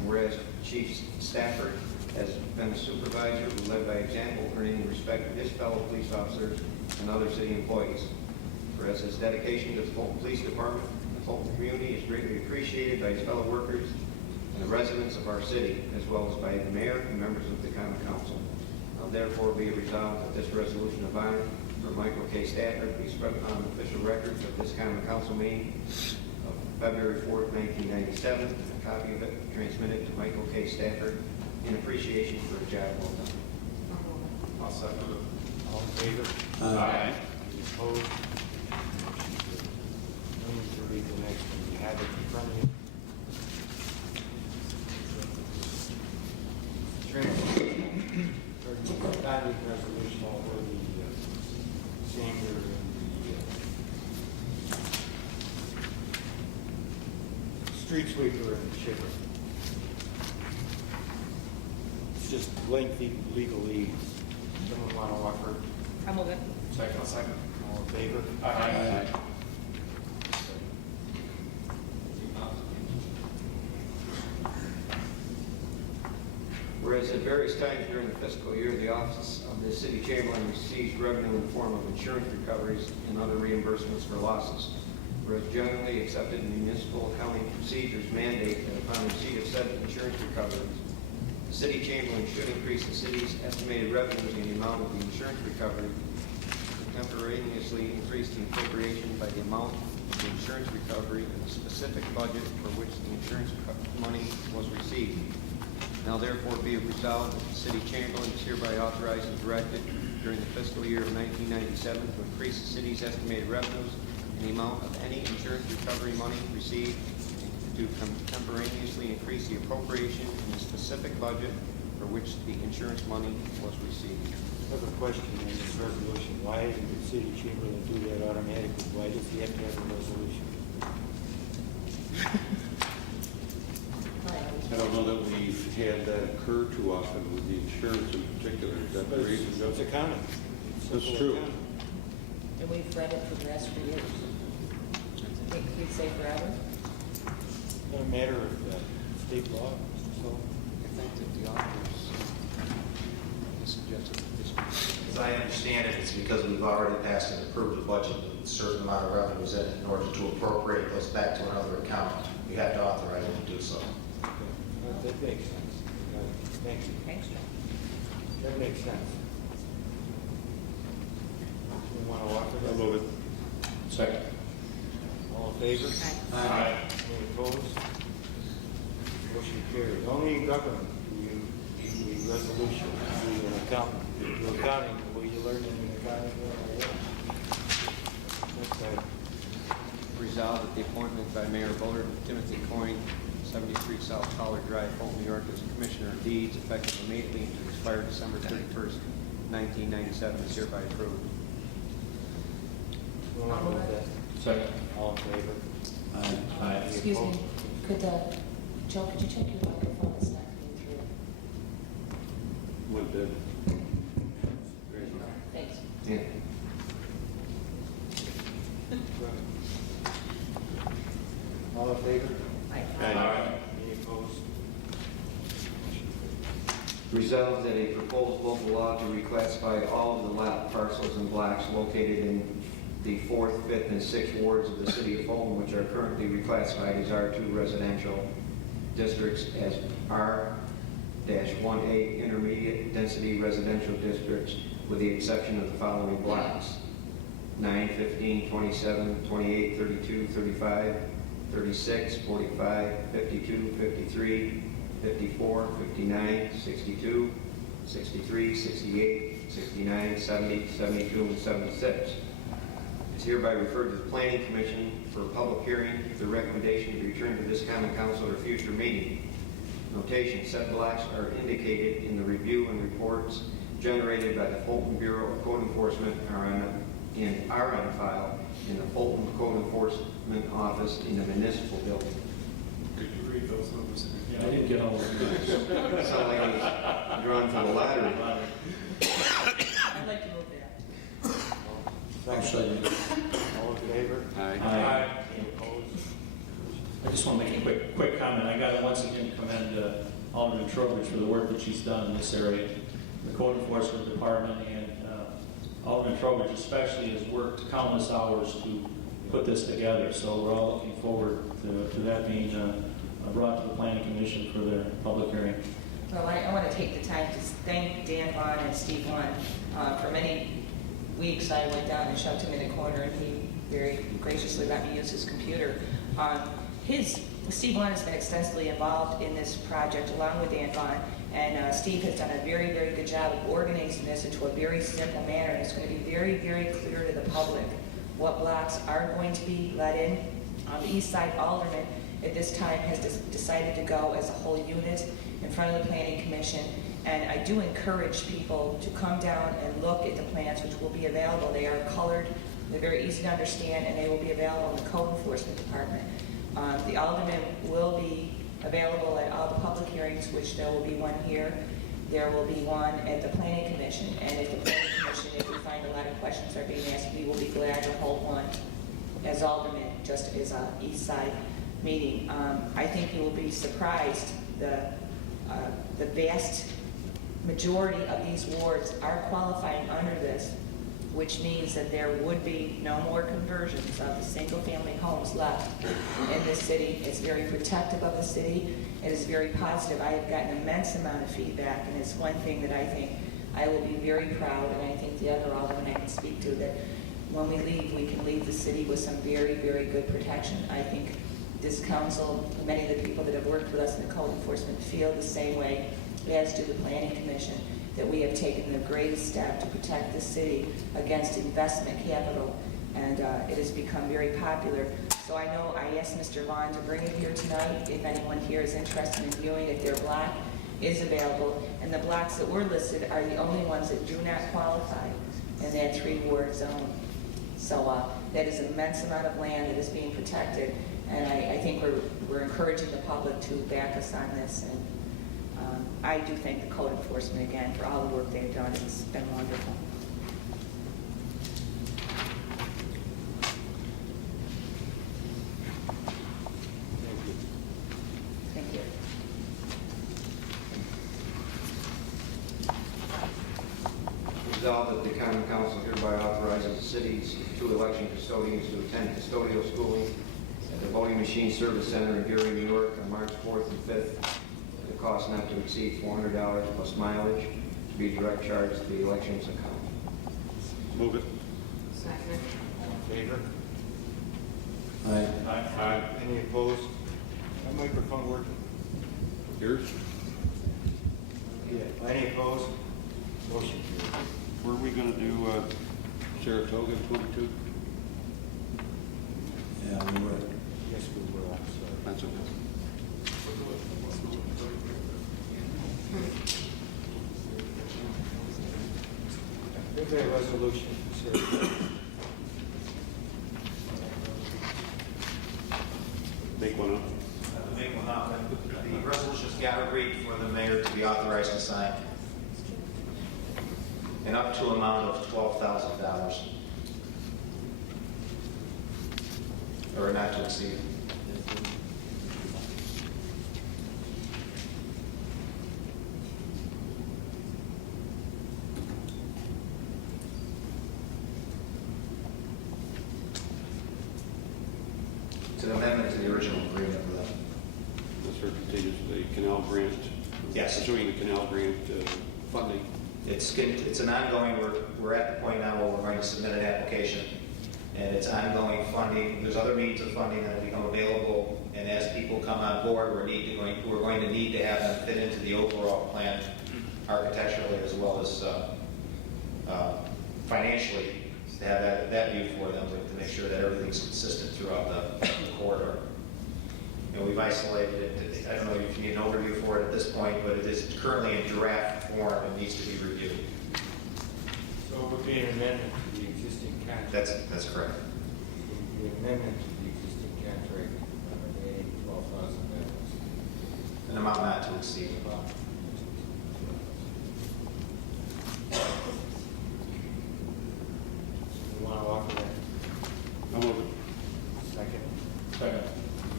Whereas Chief Stafford has been a supervisor who led by example, earning the respect of his fellow police officers and other city employees. Whereas his dedication to the Fulton Police Department and the Fulton community is greatly appreciated by his fellow workers and the residents of our city, as well as by the mayor and members of the common council. Now therefore be it resolved that this resolution of honor for Michael K. Stafford be spread on official records of this common council meeting of February 4th, 1997, and a copy of it transmitted to Michael K. Stafford in appreciation for a job well done. I'll second it. All in favor? Aye. Any opposed? No need to read the next one. You have it in front of you. Binding resolution over the sander and the street sweeper and the chipper. It's just lengthy legally. Someone want to offer? I'll move it. Second. Second. All in favor? Aye. Whereas at various times during the fiscal year, the Office of the City Chamberlain receives revenue in the form of insurance recoveries and other reimbursements for losses. Whereas generally accepted municipal accounting procedures mandate that upon receipt of said insurance recoveries, the City Chamberlain should increase the city's estimated revenues in the amount of the insurance recovery, contemporaneously increase the appropriation by the amount of the insurance recovery in the specific budget for which the insurance money was received. Now therefore be it resolved that the City Chamberlain is hereby authorized and directed during the fiscal year of 1997 to increase the city's estimated revenues in the amount of any insurance recovery money received, and to contemporaneously increase the appropriation in the specific budget for which the insurance money was received. I have a question on this resolution. Why doesn't the city chamberlain do that automatically? Why does he have to have a resolution? I don't know that we've had that occur too often with the insurance in particular. Is that the reason? It's accounting. That's Simple true. accounting. And we've read it for the last 3 years. I think we'd say forever. It's not a matter of state law, Mr. Sullivan. I think that the authors suggested that this. As I understand it, it's because we've already passed and approved a budget with a certain amount of revenues in it. In order to appropriate those back to another account, we have to authorize them to do so. That makes sense. Thank you. Thanks, John. That makes sense. You want to offer that? I'll move it. Second. All in favor? Aye. Any opposed? Motion carries. Only in government do you need the resolution to an accountant. Your accounting, will you learn in accounting? Okay. Resolved that the appointment by Mayor Bullard of Timothy Coyne, 73 South Pollard Drive, Fulton, New York, as Commissioner of Deeds, effective immediately and to expire December 31st, 1997, is hereby approved. You want to move that? Second. All in favor? Aye. Any Excuse me, opposed? Joe, could you check your microphone? It's not coming through. One did. Thanks. Yeah. All in favor? Aye. Any opposed? Resolved that a proposed local law to reclassify all of the lot parcels and blocks located in the 4th, 5th, and 6th wards of the city of Fulton, which are currently reclassified as R2 residential districts, as R-1A intermediate density residential districts, with the exception of the following blocks: 9, 15, 27, 28, 32, 35, 36, 45, 52, 53, 54, 59, 62, 63, 68, 69, 70, 72, and 76. is hereby referred to the Planning Commission for a public hearing. The recommendation to be returned to this common council at a future meeting. Notation: said blocks are indicated in the review and reports generated by the Fulton Bureau of Code Enforcement are on file in the Fulton Code Enforcement Office in the municipal building. Could you read those numbers? Yeah, I didn't get all of it. Sound like he's drawn from the lottery. I'd like to move that. All in favor? Aye. Any opposed? I just want to make a quick comment. I got to once again commend Alderman Trowbridge for the work that she's done in this area. The Code Enforcement Department and Alderman Trowbridge especially has worked countless hours to put this together. So we're all looking forward to that being brought to the Planning Commission for their public hearing. Well, I want to take the time to thank Dan Vaughn and Steve Vaughn. For many weeks, I went down and shoved him in a corner, and he very graciously let me use his computer. Steve Vaughn has been extensively involved in this project along with Dan Vaughn, and Steve has done a very, very good job of organizing this into a very simple manner. And it's going to be very, very clear to the public what blocks are going to be let in. The East Side Alderman at this time has decided to go as a whole unit in front of the Planning Commission. And I do encourage people to come down and look at the plans, which will be available. They are colored, they're very easy to understand, and they will be available in the Code Enforcement Department. The Alderman will be available at all the public hearings, which there will be one here. There will be one at the Planning Commission. And if the Planning Commission, if we find a lot of questions are being asked, we will be glad to hold one as Alderman, just as an East Side meeting. I think you will be surprised. The vast majority of these wards are qualifying under this, which means that there would be no more conversions of the single-family homes left in this city. It's very protective of the city. It is very positive. I have gotten an immense amount of feedback, and it's one thing that I think I will be very proud, and I think the other aldermen I can speak to, that when we leave, we can leave the city with some very, very good protection. I think this council, many of the people that have worked with us in the code enforcement feel the same way, as do the Planning Commission, that we have taken the greatest step to protect the city against investment capital, and it has become very popular. So I know I asked Mr. Vaughn to bring it here tonight, if anyone here is interested in viewing it. Their block is available, and the blocks that were listed are the only ones that do not qualify in that 3-ward zone. So that is an immense amount of land that is being protected, and I think we're encouraging the public to back us on this. And I do thank the code enforcement again for all the work they've done. It's been wonderful. Thank you. Resolved that the common council hereby authorizes the city's 2 election custodians to attend custodial schooling at the Voting Machine Service Center in Gary, New York on March 4th and 5th. The cost not to exceed $400 plus mileage to be direct charged to the elections account. Move it. Second. All in favor? Aye. Any opposed? That microphone working? Yours? Yeah. Any opposed? Motion carried. Were we going to do Saratoga 22? Yeah, we were. Yes, we will, I'm sorry. That's okay. There's a resolution considered. Make one up. Make one up. The resolution's got to read for the mayor to be authorized to sign. An up to amount of $12,000. Or not to exceed. It's an amendment to the original agreement with them. This continues the canal grant. Yes. Pursuing the canal grant funding. It's an ongoing, we're at the point now where we're going to submit an application, and it's ongoing funding. There's other means of funding that will become available, and as people come on board, we're going to need to have them fit into the overall plan architecturally as well as financially to have that view for them, to make sure that everything's consistent throughout the corridor. And we've isolated it. I don't know if you need an overview for it at this point, but it is currently in draft form and needs to be reviewed. So it would be an amendment to the existing contract. That's correct. It would be an amendment to the existing contract, adding $12,000. An amount not to exceed. You want to offer that? I'll move it. Second. Second.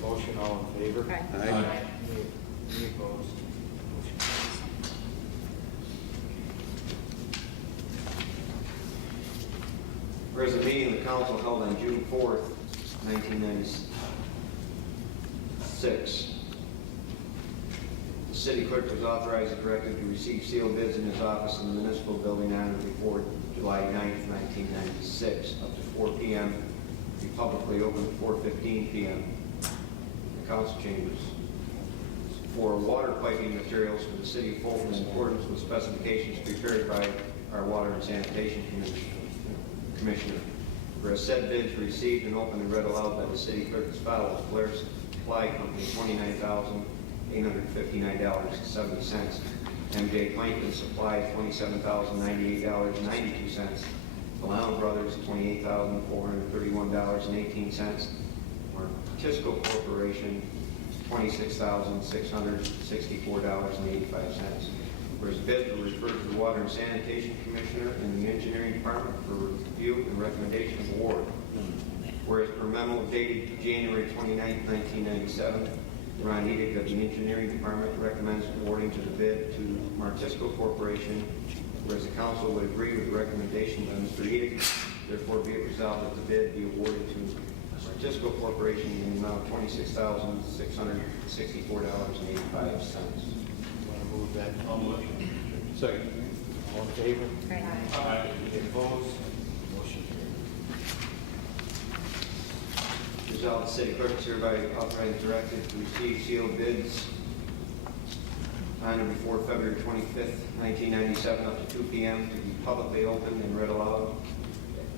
Motion, all in favor? Aye. Aye. Any opposed? Motion carries. Whereas the meeting of the council held on June 4th, 1996, the city clerk was authorized and directed to receive sealed bids in his office in the municipal building on or before July 9th, 1996, up to 4 p.m., be publicly open at 4:15 p.m. in the council chambers. For water piping materials for the city of Fulton in accordance with specifications prepared by our Water and Sanitation Commissioner. Whereas said bids received and opened and read aloud by the city clerk as follows: Blair Supply Company, $29,859.70. MJ Plankton Supply, $27,098.92. Delano Brothers, $28,431.18. Martisco Corporation, $26,664.85. Whereas bids were referred to the Water and Sanitation Commissioner and the Engineering Department for review and recommendation of award. Whereas per memo dated January 29, 1997, Ron Edick of the Engineering Department recommends awarding to the bid to Martisco Corporation. Whereas the council would agree with the recommendation by Mr. Edick, therefore be it resolved that the bid be awarded to Martisco Corporation in the amount of $26,664.85. Want to move that? I'll move it. Second. All in favor? Aye. Any opposed? Motion carries. Resolved, the city clerk is hereby authorized and directed to receive sealed bids on or before February 25th, 1997, up to 2 p.m. to be publicly opened and read aloud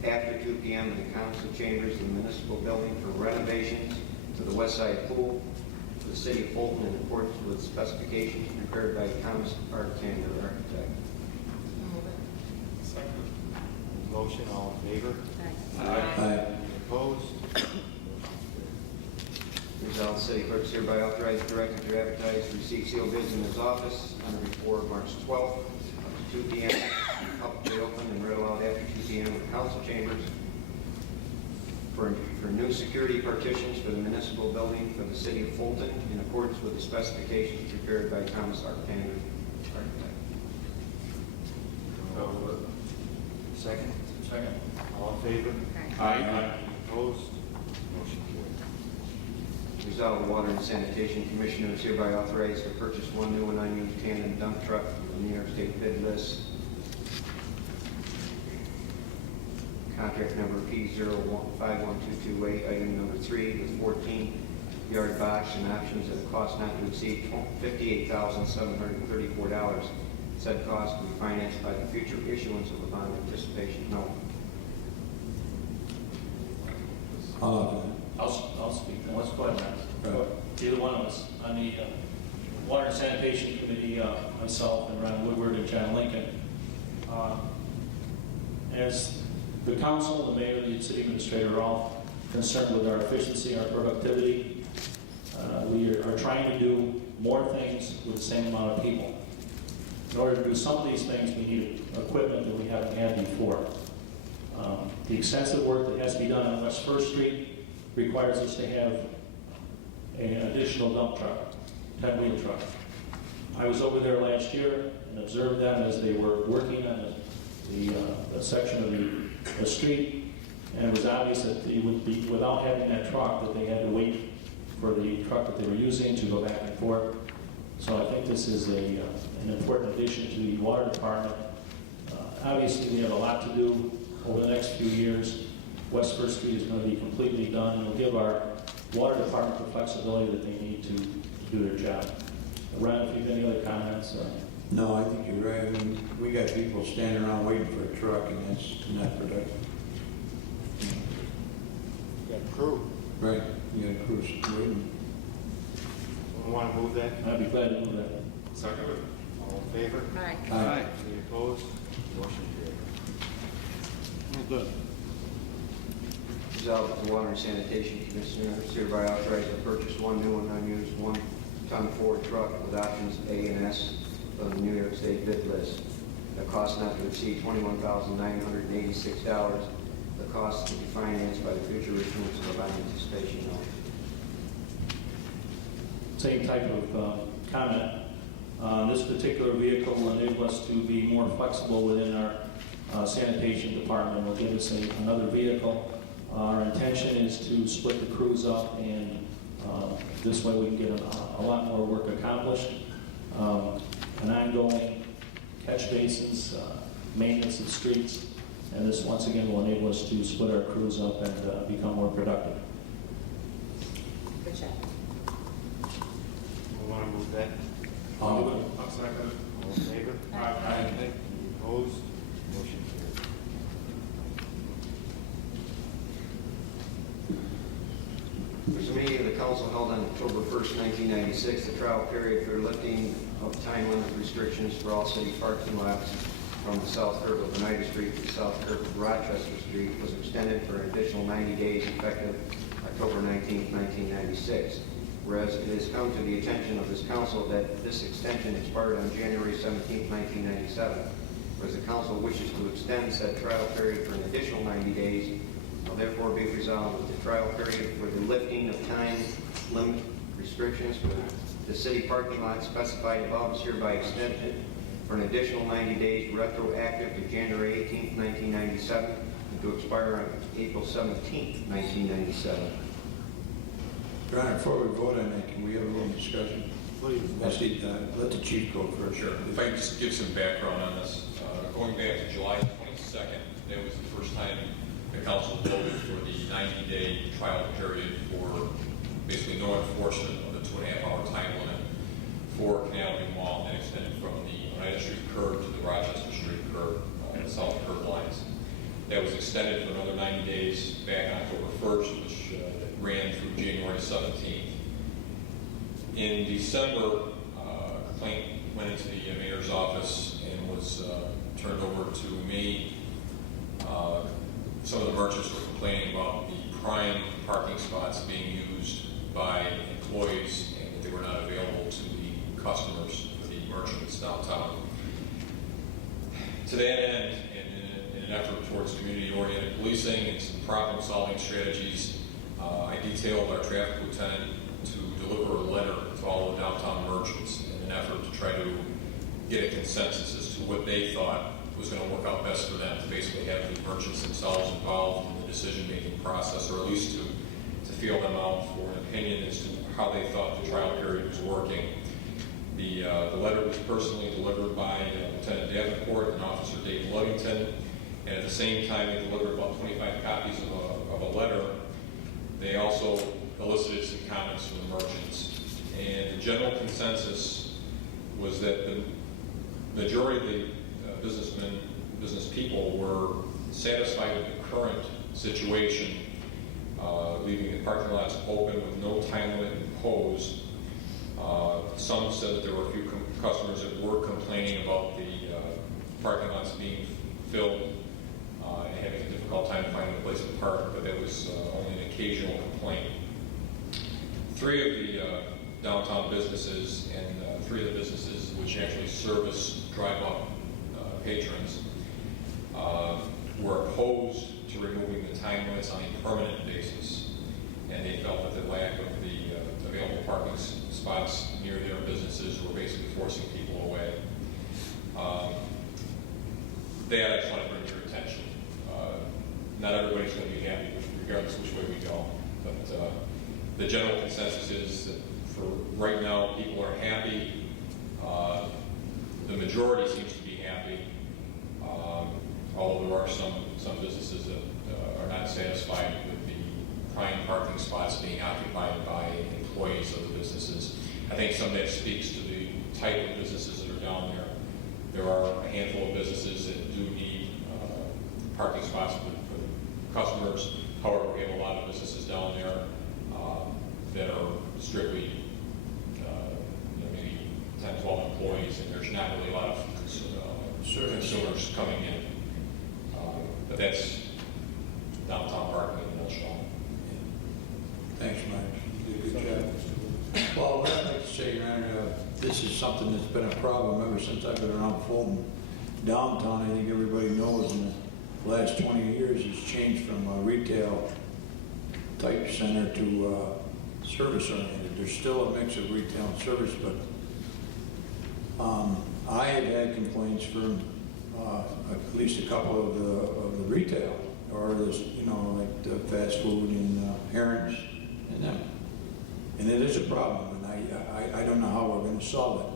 after 2 p.m. in the council chambers in the municipal building for renovations to the west side pool for the city of Fulton in accordance with specifications prepared by Thomas Arctander, architect. Second. Motion, all in favor? Aye. Any opposed? Resolved, the city clerk is hereby authorized and directed to advertise to receive sealed bids in his office on or before March 12th, up to 2 p.m., publicly open and read aloud after 2 p.m. in the council chambers for new security partitions for the municipal building for the city of Fulton in accordance with the specifications prepared by Thomas Arctander, architect. Second. Second. All in favor? Aye. Any opposed? Motion carries. Resolved, the Water and Sanitation Commissioner is hereby authorized to purchase one new and unused tandem dump truck from the New York State bid list. Contract number P015122A, item number 3, with 14-yard box and options at a cost not to exceed $58,734. Said cost to be financed by the future issuance of a bond anticipation note. I'll speak then. Let's go ahead, Matt. Right. Either one of us. On the Water and Sanitation Committee, myself and Ron Woodward and John Lincoln. As the council, the mayor, the city administrator are all concerned with our efficiency, our productivity. We are trying to do more things with the same amount of people. In order to do some of these things, we need equipment that we haven't had before. The extensive work that has to be done on West First Street requires us to have an additional dump truck, 10-wheel truck. I was over there last year and observed them as they were working on the section of the street, and it was obvious that they would be, without having that truck, that they had to wait for the truck that they were using to go back and forth. So I think this is an important addition to the water department. Obviously, we have a lot to do over the next few years. West First Street is going to be completely done, and will give our water department the flexibility that they need to do their job. Ron, if you have any other comments? No, I think you're right. I mean, we got people standing around waiting for a truck, and that's not productive. Crew. Right, you got crews waiting. Want to move that? I'd be glad to move that. Second. All in favor? Aye. Aye. Any opposed? Motion carried. Well done. Resolved that the Water and Sanitation Commissioner is hereby authorized to purchase one new and unused one-ton Ford truck with options A and S from the New York State bid list. The cost not to exceed $21,986. The cost to be financed by the future issuance of a bond anticipation note. Same type of comment. This particular vehicle will enable us to be more flexible within our sanitation department. Will give us another vehicle. Our intention is to split the crews up, and this way we can get a lot more work accomplished. An ongoing catch basins, maintenance of streets, and this once again will enable us to split our crews up and become more productive. Good job. Want to move that? I'll second it. All in favor? Aye. Any opposed? Motion carried. There was a meeting of the council held on October 1st, 1996. The trial period for lifting of time limit restrictions for all city parking lots from the south curve of Oneida Street to the south curve of Rochester Street was extended for an additional 90 days effective October 19th, 1996. Whereas it has come to the attention of this council that this extension expired on January 17th, 1997. Whereas the council wishes to extend said trial period for an additional 90 days, now therefore be resolved that the trial period for the lifting of time limit restrictions for the city parking lot specified above is hereby extended for an additional 90 days retroactive to January 18th, 1997, and to expire on April 17th, 1997. Your Honor, before we vote on that, can we have a little discussion? Please. Actually, let the chief go first. Sure. If I can just give some background on this. Going back to July 22nd, that was the first time the council voted for the 90-day trial period for basically no enforcement of the 2.5-hour time limit for Canal View Mall and extended from the Oneida Street curb to the Rochester Street curb and the south curb lines. That was extended for another 90 days back on October 1st, which ran through January 17th. In December, a complaint went into the mayor's office and was turned over to me. Some of the merchants were complaining about the prime parking spots being used by employees and that they were not available to the customers, the merchants downtown. To that end, and in an effort towards community-oriented policing and some problem-solving strategies, I detailed our traffic lieutenant to deliver a letter to all the downtown merchants in an effort to try to get a consensus as to what they thought was going to work out best for them, to basically have the merchants themselves involved in the decision-making process, or at least to feel them out for an opinion as to how they thought the trial period was working. The letter was personally delivered by Lieutenant Davenport and Officer Dave Ludington, and at the same time they delivered about 25 copies of a letter. They also elicited some comments from the merchants, and the general consensus was that the majority of the business people were satisfied with the current situation, leaving the parking lots open with no time limit imposed. Some said that there were a few customers that were complaining about the parking lots being filled and having a difficult time finding a place to park, but that was only an occasional complaint. 3 of the downtown businesses and 3 of the businesses which actually service drive-up patrons were opposed to removing the time limits on a permanent basis, and they felt that the lack of the available parking spots near their businesses were basically forcing people away. That I just want to bring to your attention. Not everybody's going to be happy regardless which way we go, but the general consensus is that for right now people are happy. The majority seems to be happy, although there are some businesses that are not satisfied with the prime parking spots being occupied by employees of the businesses. I think some of that speaks to the type of businesses that are down there. There are a handful of businesses that do need parking spots for customers. However, we have a lot of businesses down there that are strictly, maybe 10, 12 employees, and there's not really a lot of consumers coming in. But that's downtown parking in a nutshell. Thanks, Mike. You did a good job. Well, what I'd like to say, Your Honor, this is something that's been a problem ever since I've been around Fulton. Downtown, I think everybody knows, in the last 20 years, has changed from a retail type center to service oriented. There's still a mix of retail and service, but I have had complaints from at least a couple of the retail, or this, like the fast food and Herons and them. And it is a problem, and I don't know how we're going to solve it.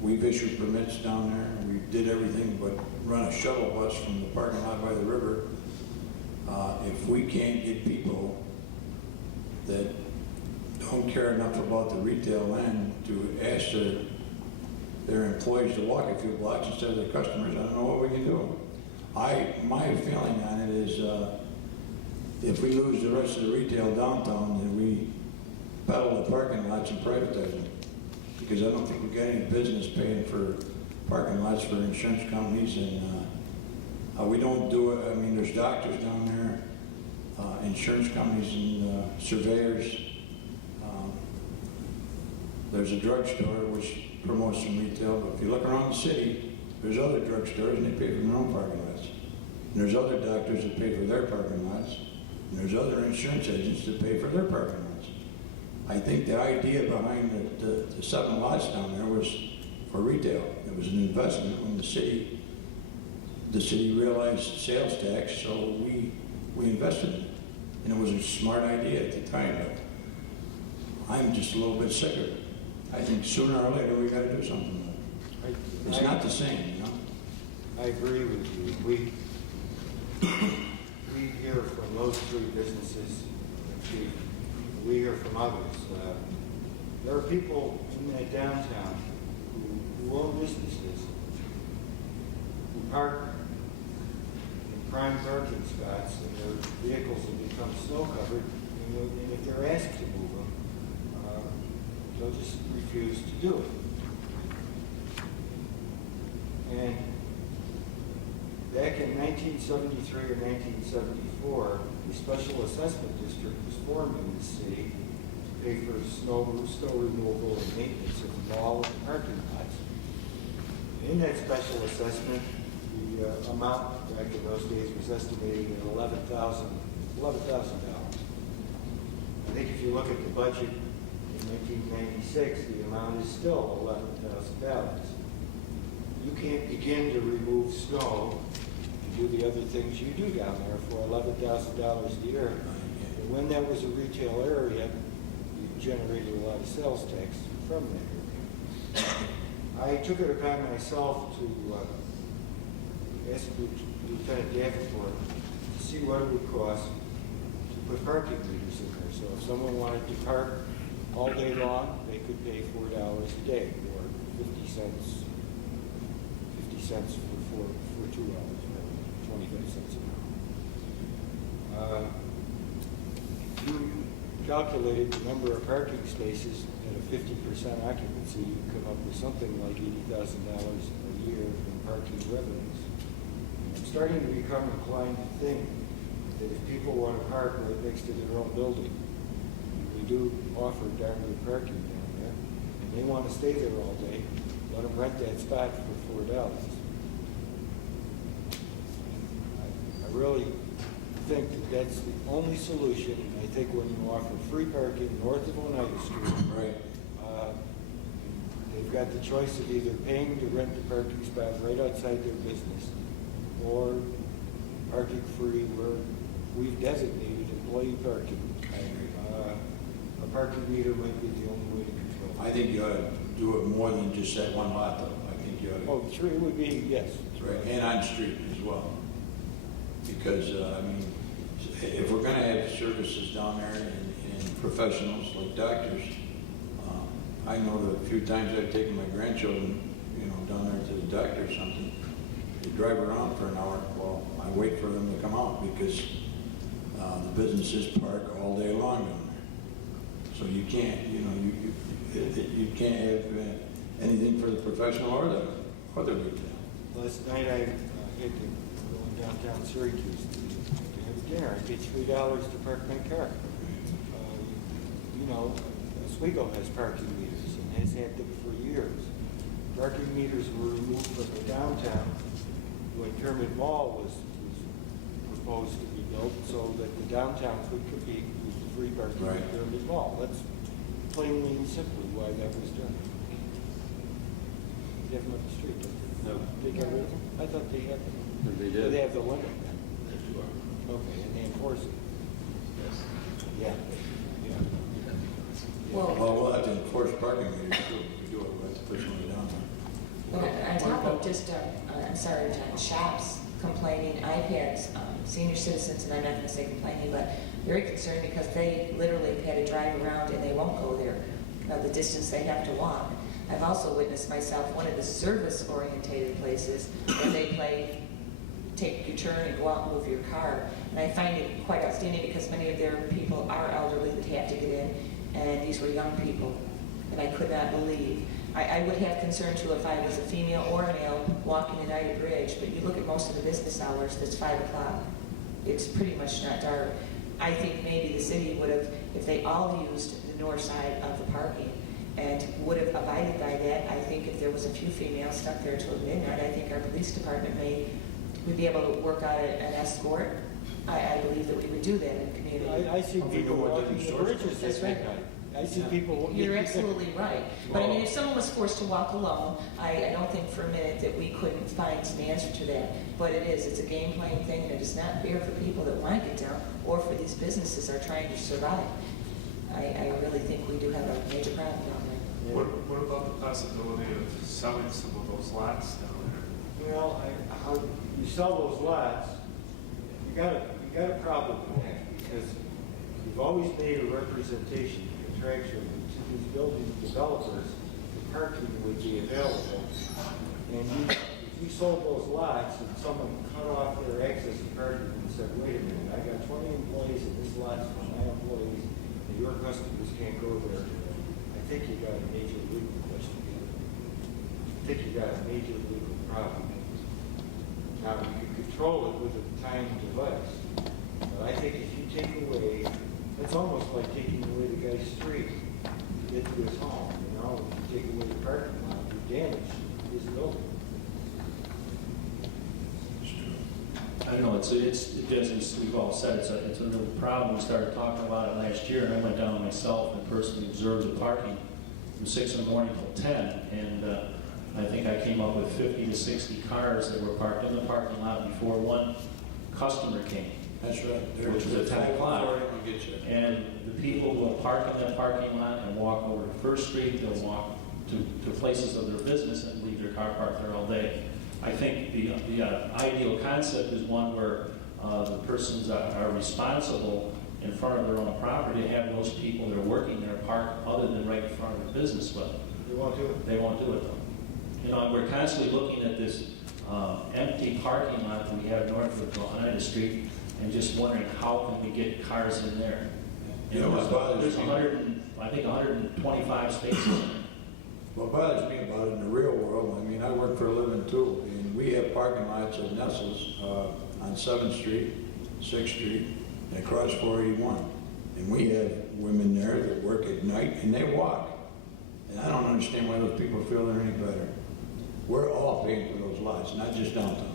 We've issued permits down there, and we did everything but run a shuttle bus from the parking lot by the river. If we can't get people that don't care enough about the retail end to ask their employees to walk a few blocks instead of their customers, I don't know what we can do. My feeling on it is if we lose the rest of the retail downtown, then we peddle the parking lots and privatize them. Because I don't think we've got any business paying for parking lots for insurance companies, and we don't do it. I mean, there's doctors down there, insurance companies and surveyors. There's a drugstore which promotes some retail, but if you look around the city, there's other drugstores and they pay for their own parking lots. And there's other doctors that pay for their parking lots. And there's other insurance agents that pay for their parking lots. I think the idea behind the 7 lots down there was for retail. It was an investment when the city realized sales tax, so we invested in it. And it was a smart idea at the time, but I'm just a little bit sick of it. I think sooner or later we got to do something with it. It's not the same, I agree with you. We hear from those 3 businesses. We hear from others. There are people in that downtown who own businesses who park in prime parking spots, and their vehicles have become snow covered. And if they're asked to move them, they'll just refuse to do it. And back in 1973 or 1974, the Special Assessment District was formed in the city to pay for snow removal and maintenance of the mall and parking lots. In that special assessment, the amount back in those days was estimated at $11,000. I think if you look at the budget in 1996, the amount is still $11,000. You can't begin to remove snow and do the other things you do down there for $11,000 a year. And when that was a retail area, you generated a lot of sales tax from that area. I took it upon myself to ask Lieutenant Davenport to see what it would cost to put parking meters in there. So if someone wanted to park all day long, they could pay $4 a day, or 50 cents for 2 hours, or 25 cents an hour. You calculated the number of parking spaces at a 50% occupancy, you come up with something like $80,000 a year in parking revenues. And I'm starting to become inclined to think that if people want to park right next to their own building, we do offer darn good parking down there, and they want to stay there all day, let them rent that spot for $4. I really think that that's the only solution. I think when you offer free parking north of Oneida Street, Right. They've got the choice of either paying to rent the parking spot right outside their business, or parking free where we've designated employee parking. A parking meter might be the only way to control it. I think you ought to do it more than just that one lot, though. I think you ought to. Oh, true, it would be, yes. Right, and on street as well. Because, I mean, if we're gonna have services down there and professionals like doctors, I know that a few times I've taken my grandchildren, down there to the doctor or something, you drive around for an hour, well, I wait for them to come out because the businesses park all day long down there. So you can't, you can't have anything for the professional or the retail. Last night I had to go in downtown Syracuse to have dinner. I paid $3 to park my car. Oswego has parking meters and has had them for years. Parking meters were removed from the downtown when Kermit Mall was proposed to be built so that the downtown could compete with the free parking at Kermit Mall. That's plainly and simply why that was done. They have them up the street, don't they? No. They got rid of them? I thought they had them. They did. They have the limit then? Okay, and they enforce it? Yes. Yeah. Well, Well, we'll have to enforce parking meters too. We do it, we'll have to push them down there. on top of just, I'm sorry, John, shops complaining, I've had senior citizens, and I'm not going to say complaining, but very concerned because they literally have had to drive around and they won't go there, the distance they have to walk. I've also witnessed myself one of the service-orientated places where they take your turn and go out and move your car. And I find it quite outstanding because many of their people are elderly that have to get in, and these were young people. And I could not believe. I would have concern too if I was a female or a male walking at Ida Bridge, but you look at most of the business hours, it's 5 o'clock. It's pretty much not dark. I think maybe the city would have, if they all used the north side of the parking and would have abided by that, I think if there was a few females stuck there till midnight, I think our police department would be able to work out an escort. I believe that we would do that in the community. I see people walking the bridges That's at right. midnight. I see people. You're absolutely right. But I mean, if someone was forced to walk alone, I don't think for a minute that we couldn't find some answer to that. But it's a game playing thing, and it is not fair for people that want to get down or for these businesses that are trying to survive. I really think we do have a major problem down there. What about the possibility of selling some of those lots down there? Well, how you sell those lots, you got a problem with that because you've always made a representation contractually to these building developers the parking would be available. And if you sold those lots and someone cut off their access to parking and said, wait a minute, I got 20 employees and this lot's for my employees and your customers can't go there, I think you got a major legal question. I think you got a major legal problem. Now, you can control it with a timed device, but I think if you take away, it's almost like taking away the guy's street to get to his home, If you take away the parking lot, you damage his building. I don't know, it's as we've all said, it's a real problem. We started talking about it last year, and I went down myself and personally observed the parking from 6 in the morning till 10, and I think I came up with 50 to 60 cars that were parked in the parking lot before one customer came. That's right. Which was at 10 o'clock. And the people will park in that parking lot and walk over to First Street, they'll walk to places of their business and leave their car parked there all day. I think the ideal concept is one where the persons are responsible in front of their own property to have those people that are working there parked other than right in front of their business. But They won't do it. they won't do it though. We're constantly looking at this empty parking lot that we have north of Oneida Street and just wondering how can we get cars in there. There's 125 spaces in there. What bothers me about it in the real world, I work for a living too, and we have parking lots at Nestle's on 7th Street, 6th Street, and across 481. And we have women there that work at night and they walk. And I don't understand why those people feel they're any better. We're all paying for those lots, not just downtown.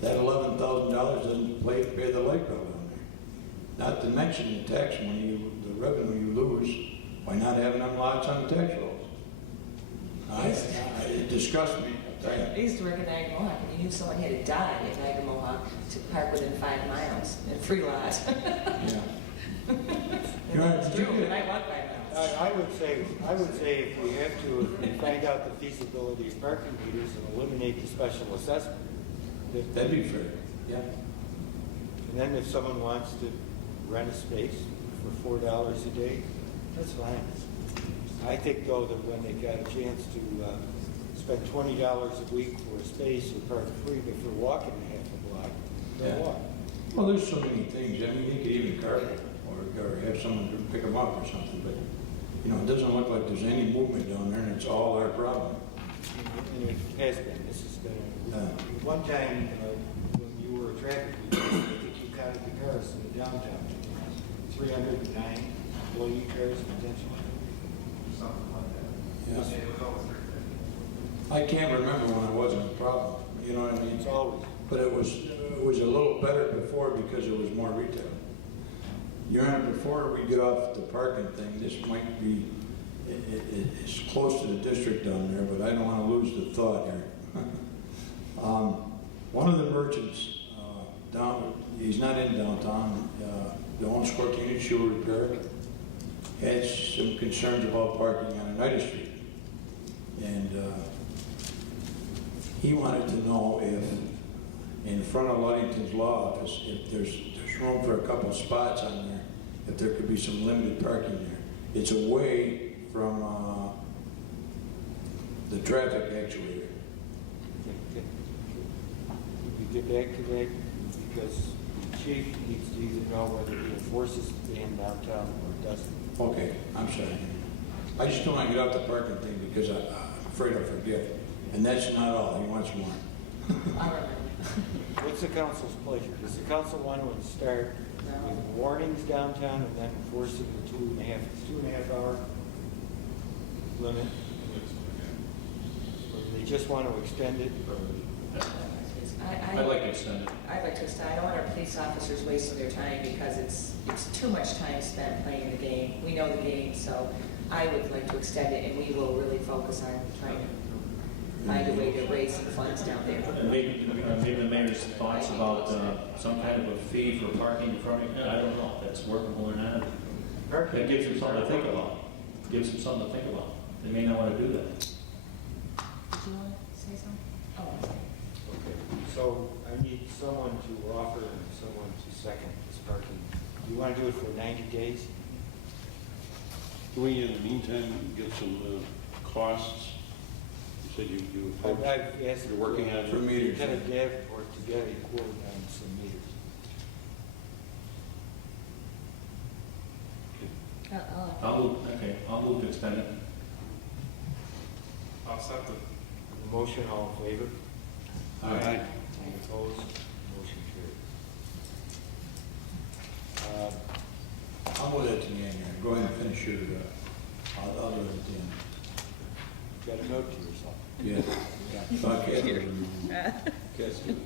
That $11,000 doesn't pay the light bill down there. Not to mention the tax money, the revenue you lose by not having them lots on the tax rolls. It disgusts me. I used to work in Niagara Mohawk, and you knew someone had to die in Niagara Mohawk to park within 5 miles in free lot. Yeah. It's true, and I walk 5 miles. I would say if we have to, if we find out the feasibility of parking meters and eliminate the special assessment. That'd be fair. Yeah. And then if someone wants to rent a space for $4 a day, that's fine. I think though that when they got a chance to spend $20 a week for a space or park free, but if they're walking half a block, they'll Yeah. walk. Well, there's so many things. I mean, you could even car them or have someone to pick them up or something, but, you know, it doesn't look like there's any movement down there, and it's all our problem. And it has been, this has been, Yeah. one time, when you were a traffic police, I think you counted the cars in the downtown. 309 employee cars potentially. Something like that. Yeah. It was over 350. I can't remember when it wasn't a problem, you know what I mean? It's always. But it was a little better before because it was more retail. Your Honor, before we get off the parking thing, this might be, it's close to the district down there, but I don't want to lose the thought here. One of the merchants down, he's not in downtown, the owns Cortina Shoe Repair, had some concerns about parking on United Street. And he wanted to know if, in front of Ludington's law office, if there's room for a couple of spots on there, if there could be some limited parking there. It's away from the traffic actuator. We get back to that because the chief needs to either know whether he enforces the ban downtown or doesn't. Okay, I'm sorry. I just don't want to get off the parking thing because I'm afraid I'll forget. And that's not all, he wants more. I'll remember. What's the council's pleasure? Does the council want to start with warnings downtown and then enforcing the 2.5 hour limit? Or do they just want to extend it? I'd like to extend it. I'd like to extend. I don't want our police officers wasting their time because it's too much time spent playing the game. We know the game, so I would like to extend it, and we will really focus on trying to find a way to raise some funds down there. And maybe the mayor's thoughts about some kind of a fee for parking in front of, I don't know if that's workable or not. That gives them something to think about. Gives them something to think about. They may not want to do that. Did you want to say something? Oh. Okay, so I need someone to offer and someone to second this parking. Do you want to do it for 90 days? Do we, in the meantime, get some costs? You said you I've asked. You're working on it? For meters. Lieutenant Davenport to get a quote on some meters. I'll move to extend it. I'll accept it. The motion, all in favor? Aye. Any opposed? Motion carried. I'll move that to the end here. Go ahead and finish your, I'll do it at the end. Got a note to yourself. Yeah. Okay. Next one.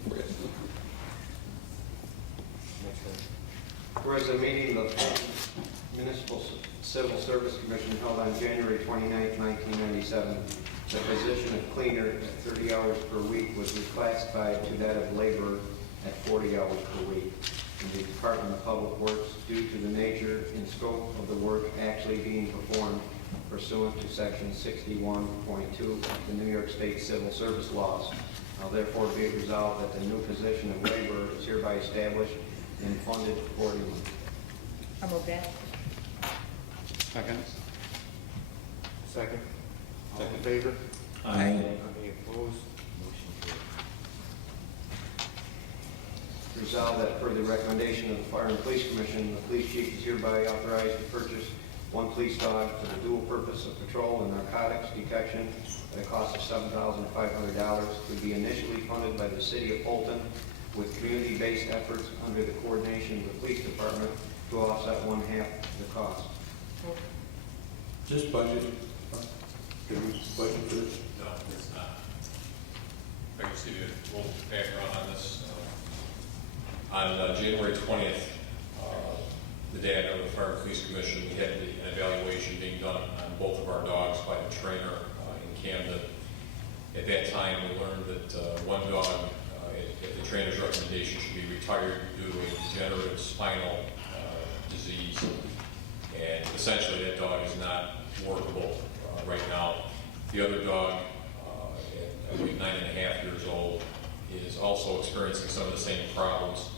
Whereas a meeting of the Municipal Civil Service Commission held on January 29, 1997, the position of cleaner at 30 hours per week was reclassified to that of laborer at 40 hours per week in the Department of Public Works due to the nature and scope of the work actually being performed pursuant to Section 61.2 of the New York State Civil Service Laws. Now therefore be it resolved that the new position of laborer is hereby established and funded accordingly. I'll move that. Second? Second. All in favor? Aye. Any opposed? Motion carried. Resolved that per the recommendation of the Fire and Police Commission, the police chief is hereby authorized to purchase one police dog for the dual purpose of patrol and narcotics detection at a cost of $7,500 to be initially funded by the city of Fulton with community-based efforts under the coordination of the police department to offset one half the cost. This budget, did we budget for this? No, it's not. I can see the little background on this. On January 20th, the day I met with the Fire and Police Commission, we had an evaluation being done on both of our dogs by a trainer in Camden. At that time, we learned that one dog, at the trainer's recommendation, should be retired due to a degenerative spinal disease. And essentially, that dog is not workable right now. The other dog, at I believe 9.5 years old, is also experiencing some of the same problems,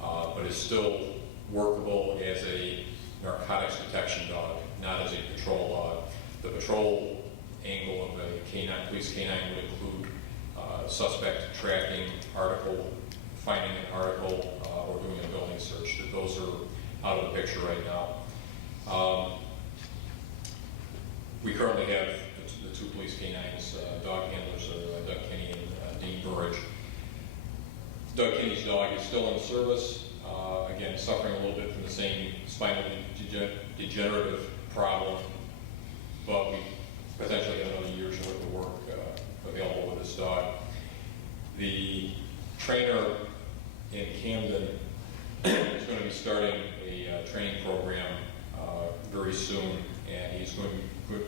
but is still workable as a narcotics detection dog, not as a patrol dog. The patrol angle of a canine, police canine would include suspect tracking, article, finding an article, or doing a building search. That those are out of the picture right now. We currently have the two police canines, dog handlers, Doug Kinney and Dean Burridge. Doug Kinney's dog is still in service, again, suffering a little bit from the same spinal degenerative problem, but we potentially have another year's worth of work available with this dog. The trainer in Camden is going to be starting a training program very soon, and he's going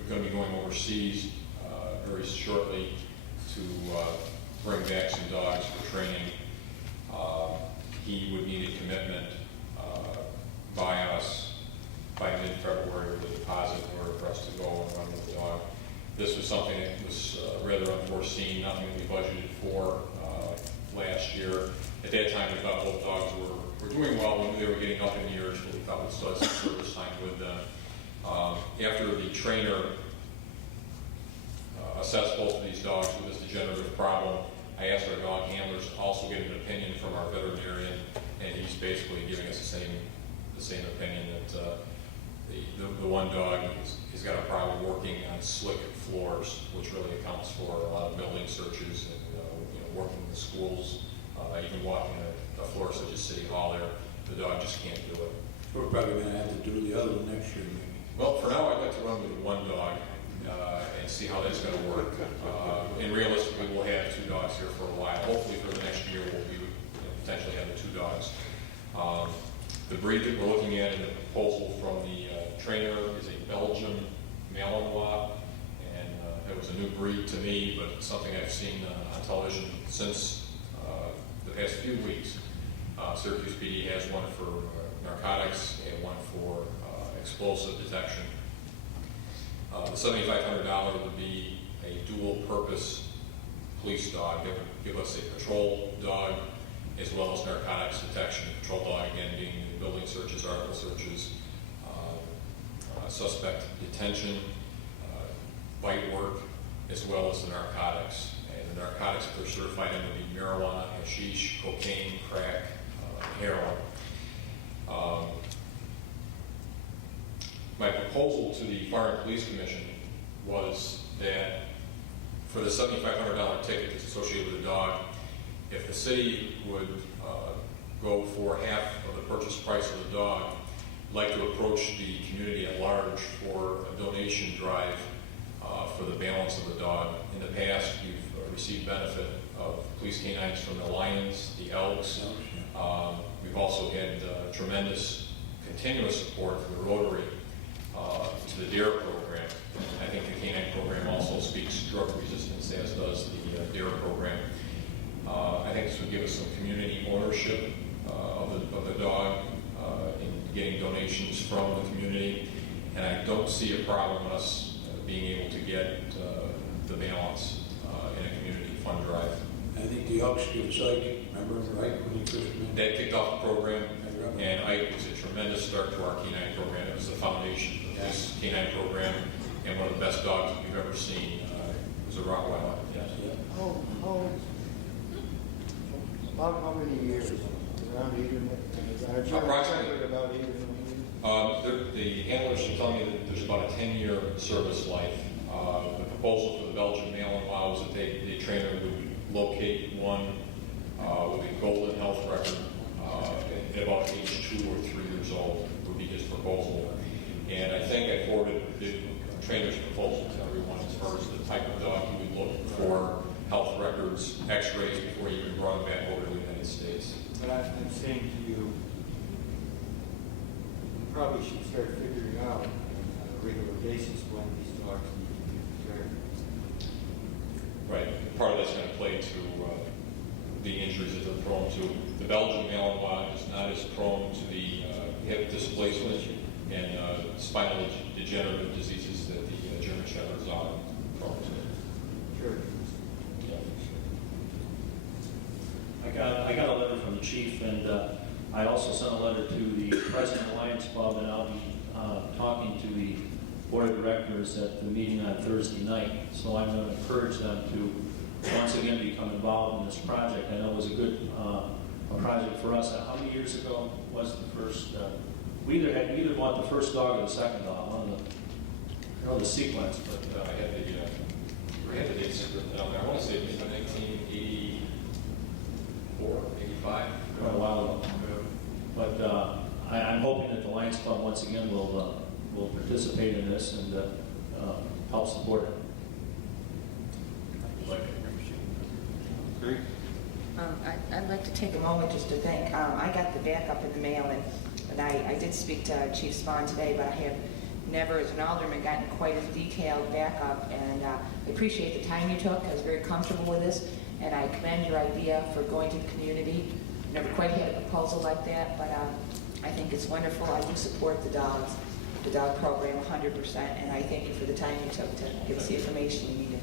to be going overseas very shortly to bring back some dogs for training. He would need a commitment by us by mid-February with a deposit in order for us to go and run with the dog. This was something that was rather unforeseen, nothing that we budgeted for last year. At that time, we thought both dogs were doing well. We knew they were getting up in years, but we thought we'd still have some service time with them. After the trainer assessed both of these dogs with this degenerative problem, I asked our dog handlers to also get an opinion from our veterinarian, and he's basically giving us the same opinion that the one dog has got a problem working on slick floors, which really accounts for a lot of building searches and working in the schools, even walking a floor such as City Hall there. The dog just can't do it. We're probably going to have to do the other one next year, maybe. Well, for now, I'd like to run with one dog and see how that's going to work. And realistically, we'll have two dogs here for a while. Hopefully, for the next year, we'll be potentially having two dogs. The breed that we're looking at in the proposal from the trainer is a Belgian Malinois, and it was a new breed to me, but something I've seen on television since the past few weeks. Syracuse PD has one for narcotics and one for explosive detection. The $7,500 would be a dual-purpose police dog. That would give us a patrol dog as well as narcotics detection. Patrol dog, again, being building searches, article searches, suspect detention, bite work, as well as the narcotics. And the narcotics, if they're certified in, would be marijuana, hashish, cocaine, crack, heroin. My proposal to the Fire and Police Commission was that for the $7,500 ticket that's associated with the dog, if the city would go for half of the purchase price of the dog, I'd like to approach the community at large for a donation drive for the balance of the dog. In the past, you've received benefit of police canines from the Lions, the Elks. We've also had tremendous continuous support from the Rotary to the DARE program. I think the canine program also speaks drug resistance, as does the DARE program. I think this would give us some community ownership of the dog in getting donations from the community, and I don't see a problem with us being able to get the balance in a community fund drive. I think the Elks give Ike, remember, right, when he first came in? That kicked off the program, and Ike was a tremendous start to our canine program. It was the foundation of this canine program, and one of the best dogs we've ever seen. It was a Rottweiler. Yes. About how many years? Around 8 or Approximately. about 8 or 9 years. The handlers are telling me that there's about a 10-year service life. The proposal for the Belgian Malinois was that the trainer would locate one with a golden health record at about age 2 or 3 years old would be his proposal. And I think I forwarded the trainer's proposal to everyone as far as the type of dog he would look for, health records, x-rays before you even brought him back over to the United States. But I'm saying to you, you probably should start figuring out on a regular basis when these dogs need to be declared. Right. Part of that's going to play to the injuries that they're prone to. The Belgian Malinois is not as prone to the hip displacement and spinal degenerative diseases that the German Shepherds are prone to. Sure. I got a letter from the chief, and I also sent a letter to the president of the Lions Club, and I'll be talking to the board of directors at the meeting on Thursday night. So I'm going to encourage them to once again become involved in this project. I know it was a good a project for us. How many years ago was the first? We either bought the first dog or the second dog. One of the, I know the sequence, but I had the dates written down there. I want to say it was 1984, 85. quite a while ago. But I'm hoping that the Lions Club once again will participate in this and help support it. Okay. I'd like to take a moment just to thank, I got the backup in the mail, and I did speak to Chief Spahn today, but I have never, as an alderman, gotten quite as detailed backup, and I appreciate the time you took. I was very comfortable with this, and I commend your idea for going to the community. Never quite had a proposal like that, but I think it's wonderful. I do support the dog program 100%, and I thank you for the time you took to give us the information you needed.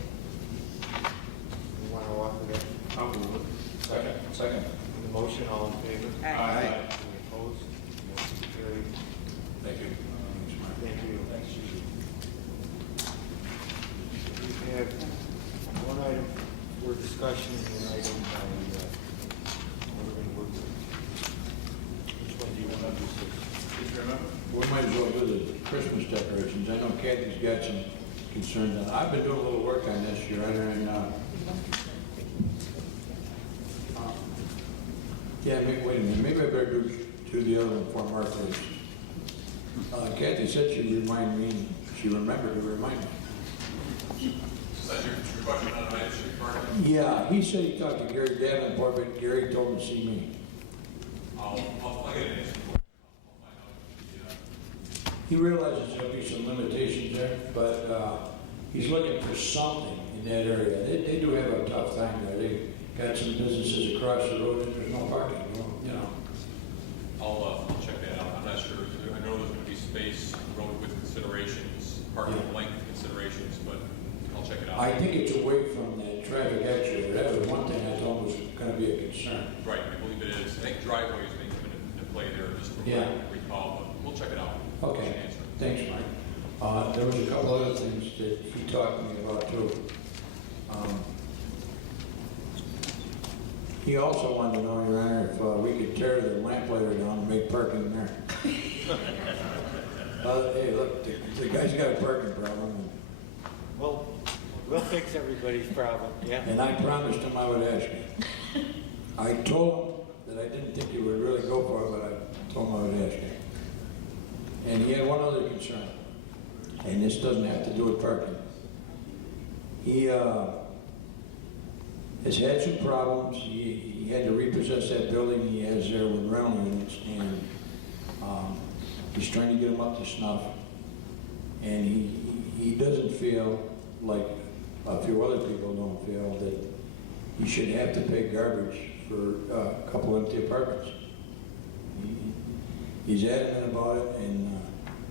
You want to offer that? I'll move it. Second. The motion, all in favor? Aye. Any opposed? Motion carried. Thank you. Thank you. Thanks, Chief. We have one item for discussion, and an item by Alderman Woodward. Which one do you want to do first? We might as well do the Christmas decorations. I know Kathy's got some concerns on. I've been doing a little work on this, Your Honor, and yeah, wait a minute. Maybe I better do the other one for Mark. Kathy said she'd remind me. She remembered to remind me. Is that your question on United Street Park? Yeah, he said he talked to Gary Davenport, but Gary told him to see me. I'll get an answer for you. I'll find out. He realizes there'll be some limitations there, but he's looking for something in that area. They do have a tough time there. They got some businesses across the road and there's no parking, you know. I'll check that out. I'm not sure. I know there's going to be space, road width considerations, parking length considerations, but I'll check it out. I think it's away from the traffic actually. That was one thing I thought was going to be a concern. Right, I believe it is. I think driveways may come into play there, just from Yeah. what I recall, but we'll check it out. Okay, Answer. thanks, Mike. There was a couple other things that he talked to me about too. He also wanted to know, Your Honor, if we could tear the lamplighter down and make parking there. Hey, look, the guy's got a parking problem, Well, we'll fix everybody's problem, yeah? and I promised him I would ask him. I told him that I didn't think he would really go for it, but I told him I would ask him. And he had one other concern, and this doesn't have to do with parking. He has had some problems. He had to repossess that building he has there with rental units, and he's trying to get them up to snuff. And he doesn't feel like a few other people don't feel that he should have to pay garbage for a couple empty apartments. He's adamant about it, and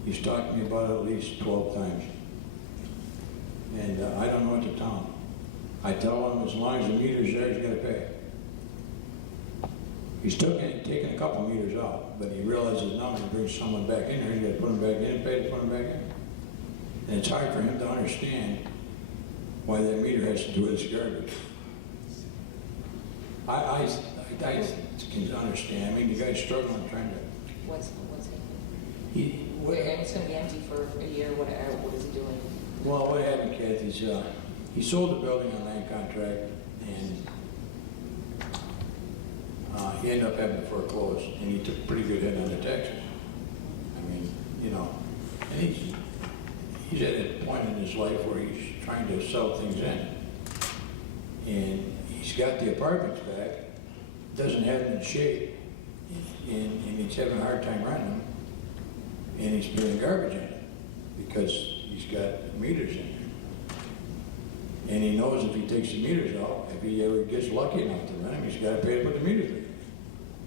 he's talked to me about it at least 12 times. And I don't know what to tell him. I tell him as long as the meter's there, he's got to pay. He's taken a couple meters out, but he realizes now when he brings someone back in there, he's got to put them back in and pay to put them back in. And it's hard for him to understand why that meter has to do with his garbage. I can understand. I mean, the guy's struggling trying to. What's he? And it's going to be empty for a year. What is he doing? Well, what happened, Kathy, is he sold the building on land contract, and he ended up having to foreclose, and he took a pretty good hit on the taxes. I mean, you know, and he's at a point in his life where he's trying to sell things in. And he's got the apartments back, doesn't have them in shape, and he's having a hard time renting them, and he's putting garbage in it because he's got meters in there. And he knows if he takes the meters out, if he ever gets lucky enough to rent them, he's got to pay to put the meters in.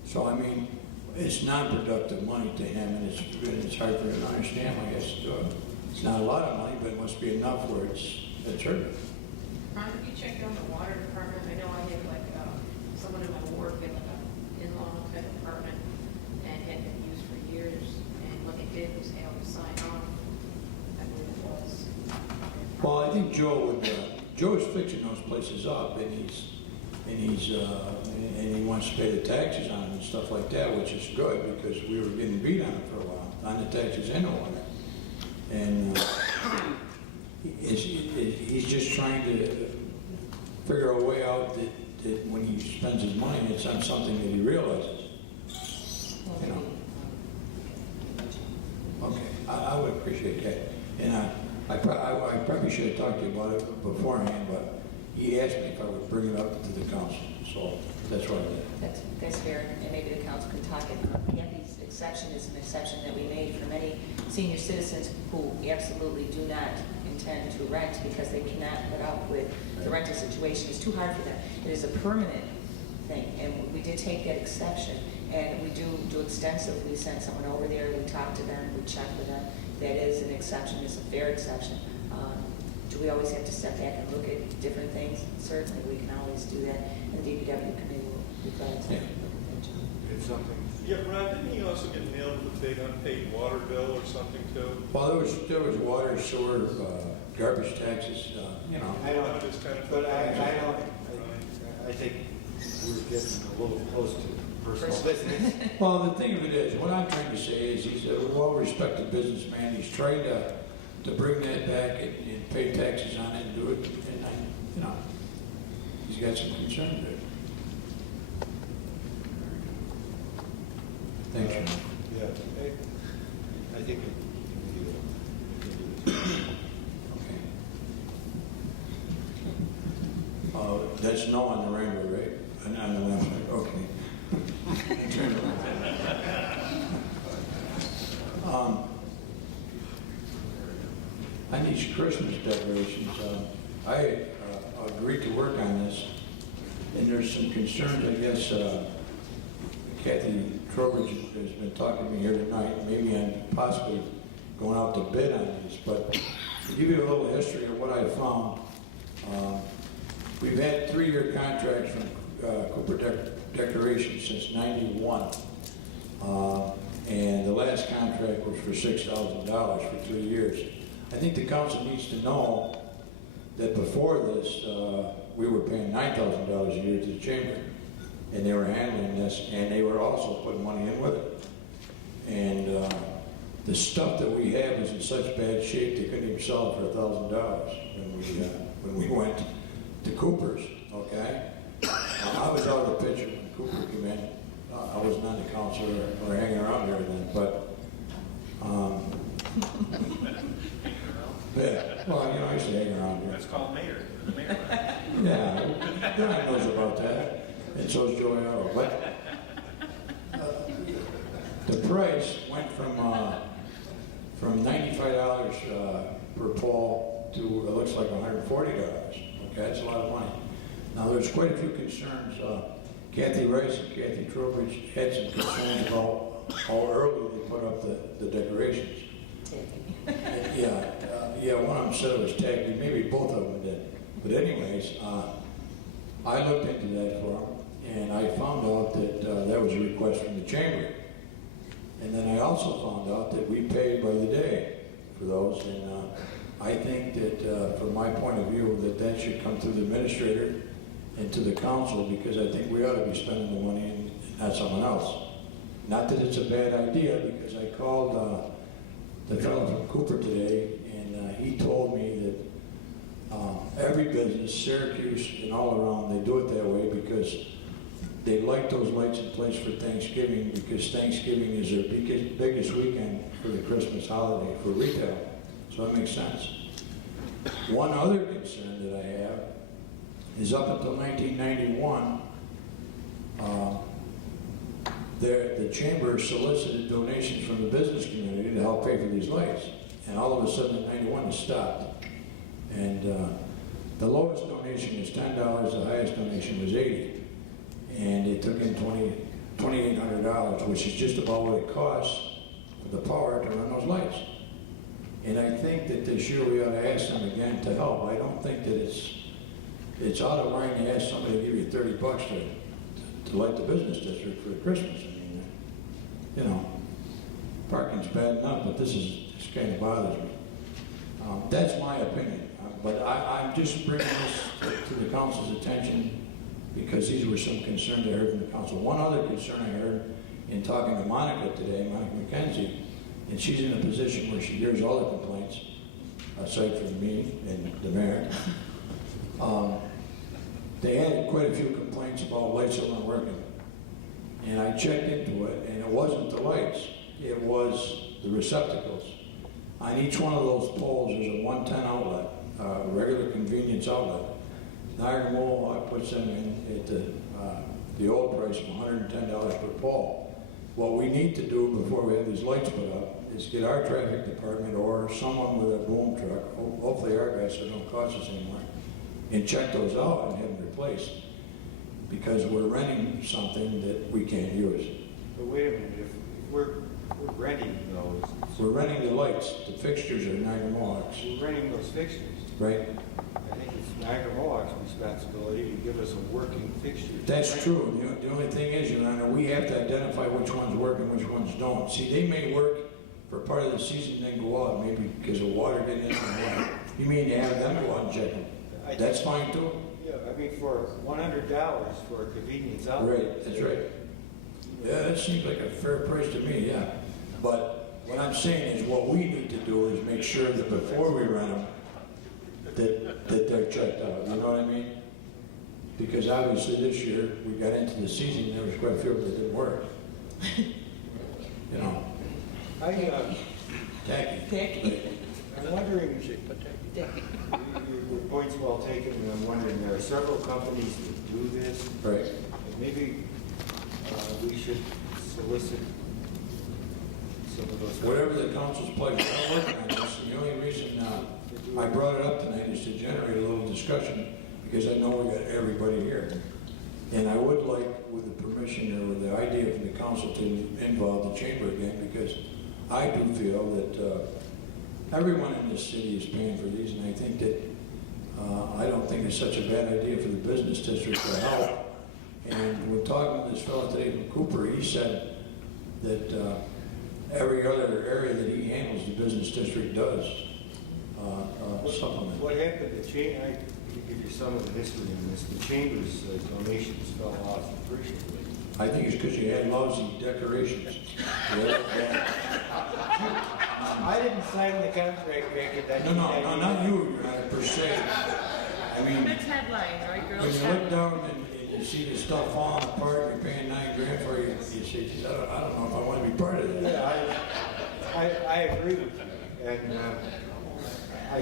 So, I mean, it's non-productive money to him, and it's hard for him to understand why he has to do it. It's not a lot of money, but it must be enough where it's hurting. Ron, have you checked on the water department? I know I had like someone in my ward had like an in-law type apartment and had been used for years. And what they did was have them sign on, I believe, Joe is fixing those places up, and he wants to pay the taxes on them and stuff like that, which is good, because we were getting beat on it for a while, on the taxes and on it. And he's just trying to figure a way out that when he spends his money, it's on something that he realizes. You know. Okay, I would appreciate that. And I probably should have talked to you about it beforehand, but he asked me if I would bring it up to the council, so that's what I did. That's fair, and maybe the council can talk it. Kathy's exception is an exception that we made for many senior citizens who absolutely do not intend to rent because they cannot put up with the rental situation. It's too hard for them. It is a permanent thing, and we did take that exception, and we do extensively. We send someone over there, we talk to them, we check with them. That is an exception, it's a fair exception. Do we always have to step back and look at different things? Certainly, we can always do that, and the DPW committee will be glad to look at that. It's something. Yeah, Ron, didn't he also get nailed with a big unpaid water bill or something too? Well, there was water, sewer, garbage taxes, you know. I don't, but I think we're getting a little close to personal business. Well, the thing of it is, what I'm trying to say is he's a well-respected businessman. He's trying to bring that back and pay taxes on it and do it. And you know, he's got some concern there. Thanks, Sean. Yeah, I think we can do it. Okay. That's no on the Rainbow, right? On the website, okay. Turn it around. On these Christmas decorations, I agreed to work on this, and there's some concerns, I guess. Kathy Trowbridge has been talking to me here tonight. Maybe I'm possibly going out to bid on these, but to give you a little history of what I found, we've had 3-year contracts from Cooper Decoration since '91, and the last contract was for $6,000 for 3 years. I think the council needs to know that before this, we were paying $9,000 a year to the chamber, and they were handling this, and they were also putting money in with it. And the stuff that we have is in such bad shape they couldn't even sell it for $1,000 when we went to Cooper's. Okay, I was out of the picture when Cooper came in. I wasn't on the council or hanging around there then, but. Yeah, well, you know, I used to hang around here. That's called mayor. The mayor. Yeah, Don knows about that, and so is Joey Otto. But the price went from $95 per pole to, it looks like $140. Okay, that's a lot of money. Now, there's quite a few concerns. Kathy Rice and Kathy Trowbridge had some concerns about how early they put up the decorations. Yeah, one of them said it was tacky. Maybe both of them did. But anyways, I looked into that for them, and I found out that that was a request from the chamber. And then I also found out that we pay by the day for those. And I think that, from my point of view, that should come through the administrator and to the council, because I think we ought to be spending the money and not someone else. Not that it's a bad idea, because I called the fellow from Cooper today, and he told me that every business, Syracuse and all around, they do it that way because they like those lights in place for Thanksgiving, because Thanksgiving is their biggest weekend for the Christmas holiday for retail. So that makes sense. One other concern that I have is up until 1991, the chamber solicited donations from the business community to help pay for these lights. And all of a sudden in '91 it stopped. And the lowest donation was $10, the highest donation was $80. And they took in $2,800, which is just about what it costs for the power to run those lights. And I think that this year we ought to ask them again to help. I don't think that it's out of line to ask somebody to give you $30 to light the business district for Christmas. I mean, you know, parking's bad enough, but this kind of bothers me. That's my opinion. But I'm just bringing this to the council's attention because these were some concerns I heard from the council. One other concern I heard in talking to Monica today, Monica McKenzie, and she's in a position where she hears all the complaints, aside from me and the mayor. They had quite a few complaints about lights that weren't working. And I checked into it, and it wasn't the lights, it was the receptacles. On each one of those poles, there's a 110 outlet, a regular convenience outlet. Niagara Mohawk puts them in at the old price of $110 per pole. What we need to do before we have these lights put up is get our traffic department or someone with a boom truck, hopefully our guys so it don't cost us anymore, and check those out and have them replaced. Because we're renting something that we can't use. But wait a minute, if we're renting those. We're renting the lights, the fixtures are Niagara Mohawk's, We're renting those fixtures. right? I think it's Niagara Mohawk's responsibility to give us a working fixture. That's true. The only thing is, Your Honor, we have to identify which ones work and which ones don't. See, they may work for part of the season, then go out, maybe because of water getting in the water. You mean to have them go out and check them? That's fine too? Yeah, I mean, for $100 for a convenience outlet. Right, that's right. Yeah, that seems like a fair price to me, yeah. But what I'm saying is what we need to do is make sure that before we rent them, that they're checked out, you know what I mean? Because obviously this year, we got into the season, there was quite a few that didn't work. You know, tacky. I'm wondering, your point's well taken, and I'm wondering, there are several companies that do this. Right. And maybe we should solicit some of those. Whatever the council's pleasure, I'm working on this. The only reason I brought it up tonight is to generate a little discussion, because I know we got everybody here. And I would like, with the permission or with the idea from the council, to involve the chamber again, because I do feel that everyone in this city is paying for these, and I think that I don't think it's such a bad idea for the business district to help. And we're talking to this fellow today from Cooper, he said that every other area that he handles, the business district does supplement. What happened to Chamber? I can give you some of the history in this. The Chamber's donations fell off appreciably. I think it's because you had lousy decorations. I didn't sign the contract back at that. No, not you, per se. I mean, Next headline, right, girls? when you look down and you see the stuff falling apart, you're paying $9,000 for it, you say, geez, I don't know if I want to be part of that. Yeah, I agree with you. And I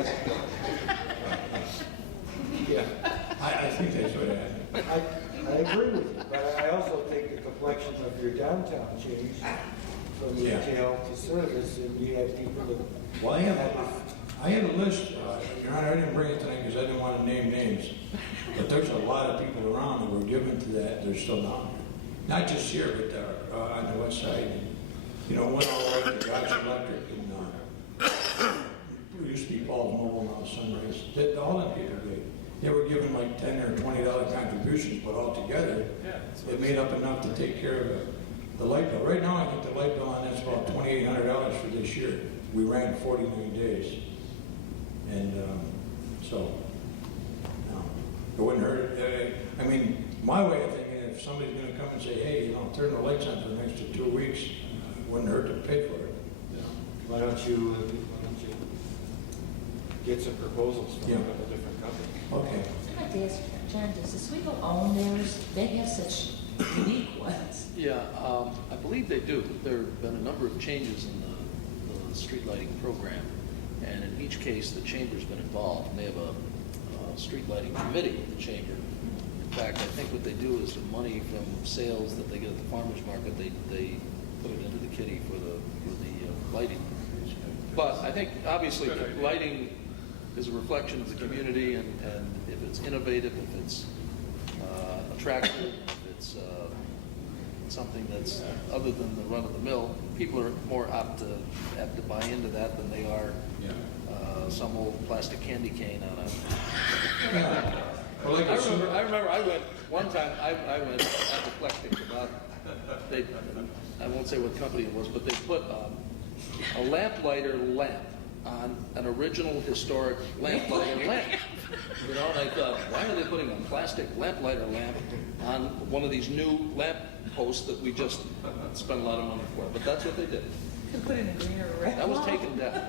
think that's what happened. I agree with you, but I also think the complexion of your downtown changed from Yeah. retail to service, and you had people that. Well, I had a list, Your Honor, I didn't bring it tonight because I didn't want to name names, but there's a lot of people around that were given to that, they're still down there. Not just here, but on the west side. And, you know, went all the way to Gotcha Electric, and it used to be Paul's Mobile, now Sunrise. All them people did. They were given like $10 or $20 contributions, but altogether, it made up enough to take care of the light bill. Right now, I think the light bill on that's about $2,800 for this year. We ran 49 days. And so, no, it wouldn't hurt. I mean, my way of thinking, if somebody's going to come and say, hey, you know, turn the lights on for the next 2 weeks, it wouldn't hurt to pay for it. Why don't you get some proposals from Yeah. a couple different companies? Okay. I'd like to ask John, does the Oswego own theirs? They have such unique ones. Yeah, I believe they do. There have been a number of changes in the street lighting program, and in each case, the chamber's been involved. And they have a street lighting committee with the chamber. In fact, I think what they do is the money from sales that they get at the farmer's market, they put it into the kitty for the lighting. But I think, obviously, the lighting is a reflection of the community, and if it's innovative, if it's attractive, if it's something that's other than the run-of-the-mill, people are more apt to buy into that than they are some old plastic candy cane on a... Yeah. Well, like I remember I went, one time, I went apoplectic about, I won't say what company it was, but they put a lamplighter lamp on an original historic lamplighter lamp. You know, and I thought, why are they putting a plastic lamplighter lamp on one of these new lamp posts that we just spent a lot of money for? But that's what they did. Could put in a green or a red. That was taken down.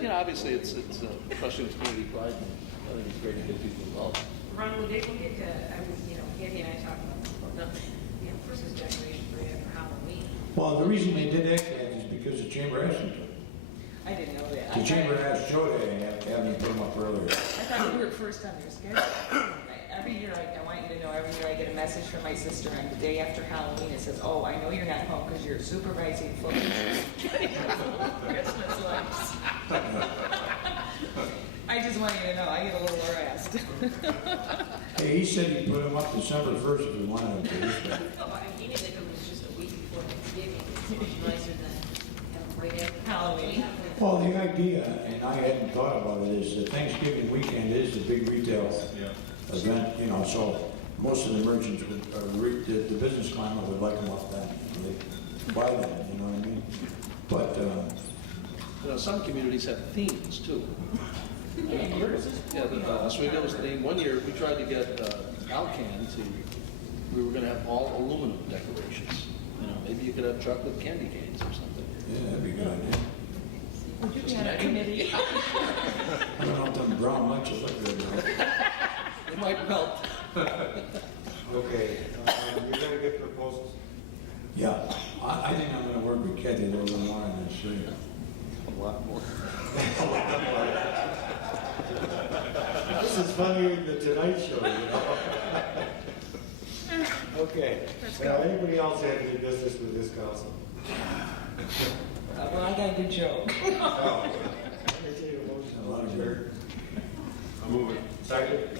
You know, obviously, it's a question of community pride, and I think it's great to get people involved. Ron, would they look into, I was, Andy and I talked about, Christmas decoration for after Halloween? Well, the reason they did that, Kathy, is because the chamber asked them to. I didn't know that. The chamber asked Joe to have me put them up earlier. I thought you were first on their schedule. Every year, I want you to know, every year I get a message from my sister on the day after Halloween. It says, oh, I know you're not home because you're supervising Fulton Christmas lights. I just want you to know, I get a little harassed. Hey, he said he'd put them up December 1st if he wanted them to. Oh, I mean, if it was just a week before Thanksgiving, it's much nicer than have right after Halloween. Well, the idea, and I hadn't thought about it, is that Thanksgiving weekend is the big retail event, you know, so most of the merchants, the business climate would like them up then. They buy them, you know what I mean? But, You know, some communities have themes, too. Yeah, the Oswego was themed. One year, we tried to get Alcan to, we were going to have all aluminum decorations. You know, maybe you could have chocolate candy canes or something. yeah, that'd be a good idea. Would you be on a committee? I don't know if them brown lunches look good now. They might melt. Okay, you're gonna get proposals? Yeah, I think I'm gonna work with Kathy a little bit more on this, too. A lot more. This is funnier than the Tonight Show, you know? Okay. Anybody else have any business with this council? Well, I got a good joke. No. Entertain a motion. A lot of Sure. I'll move it. Second?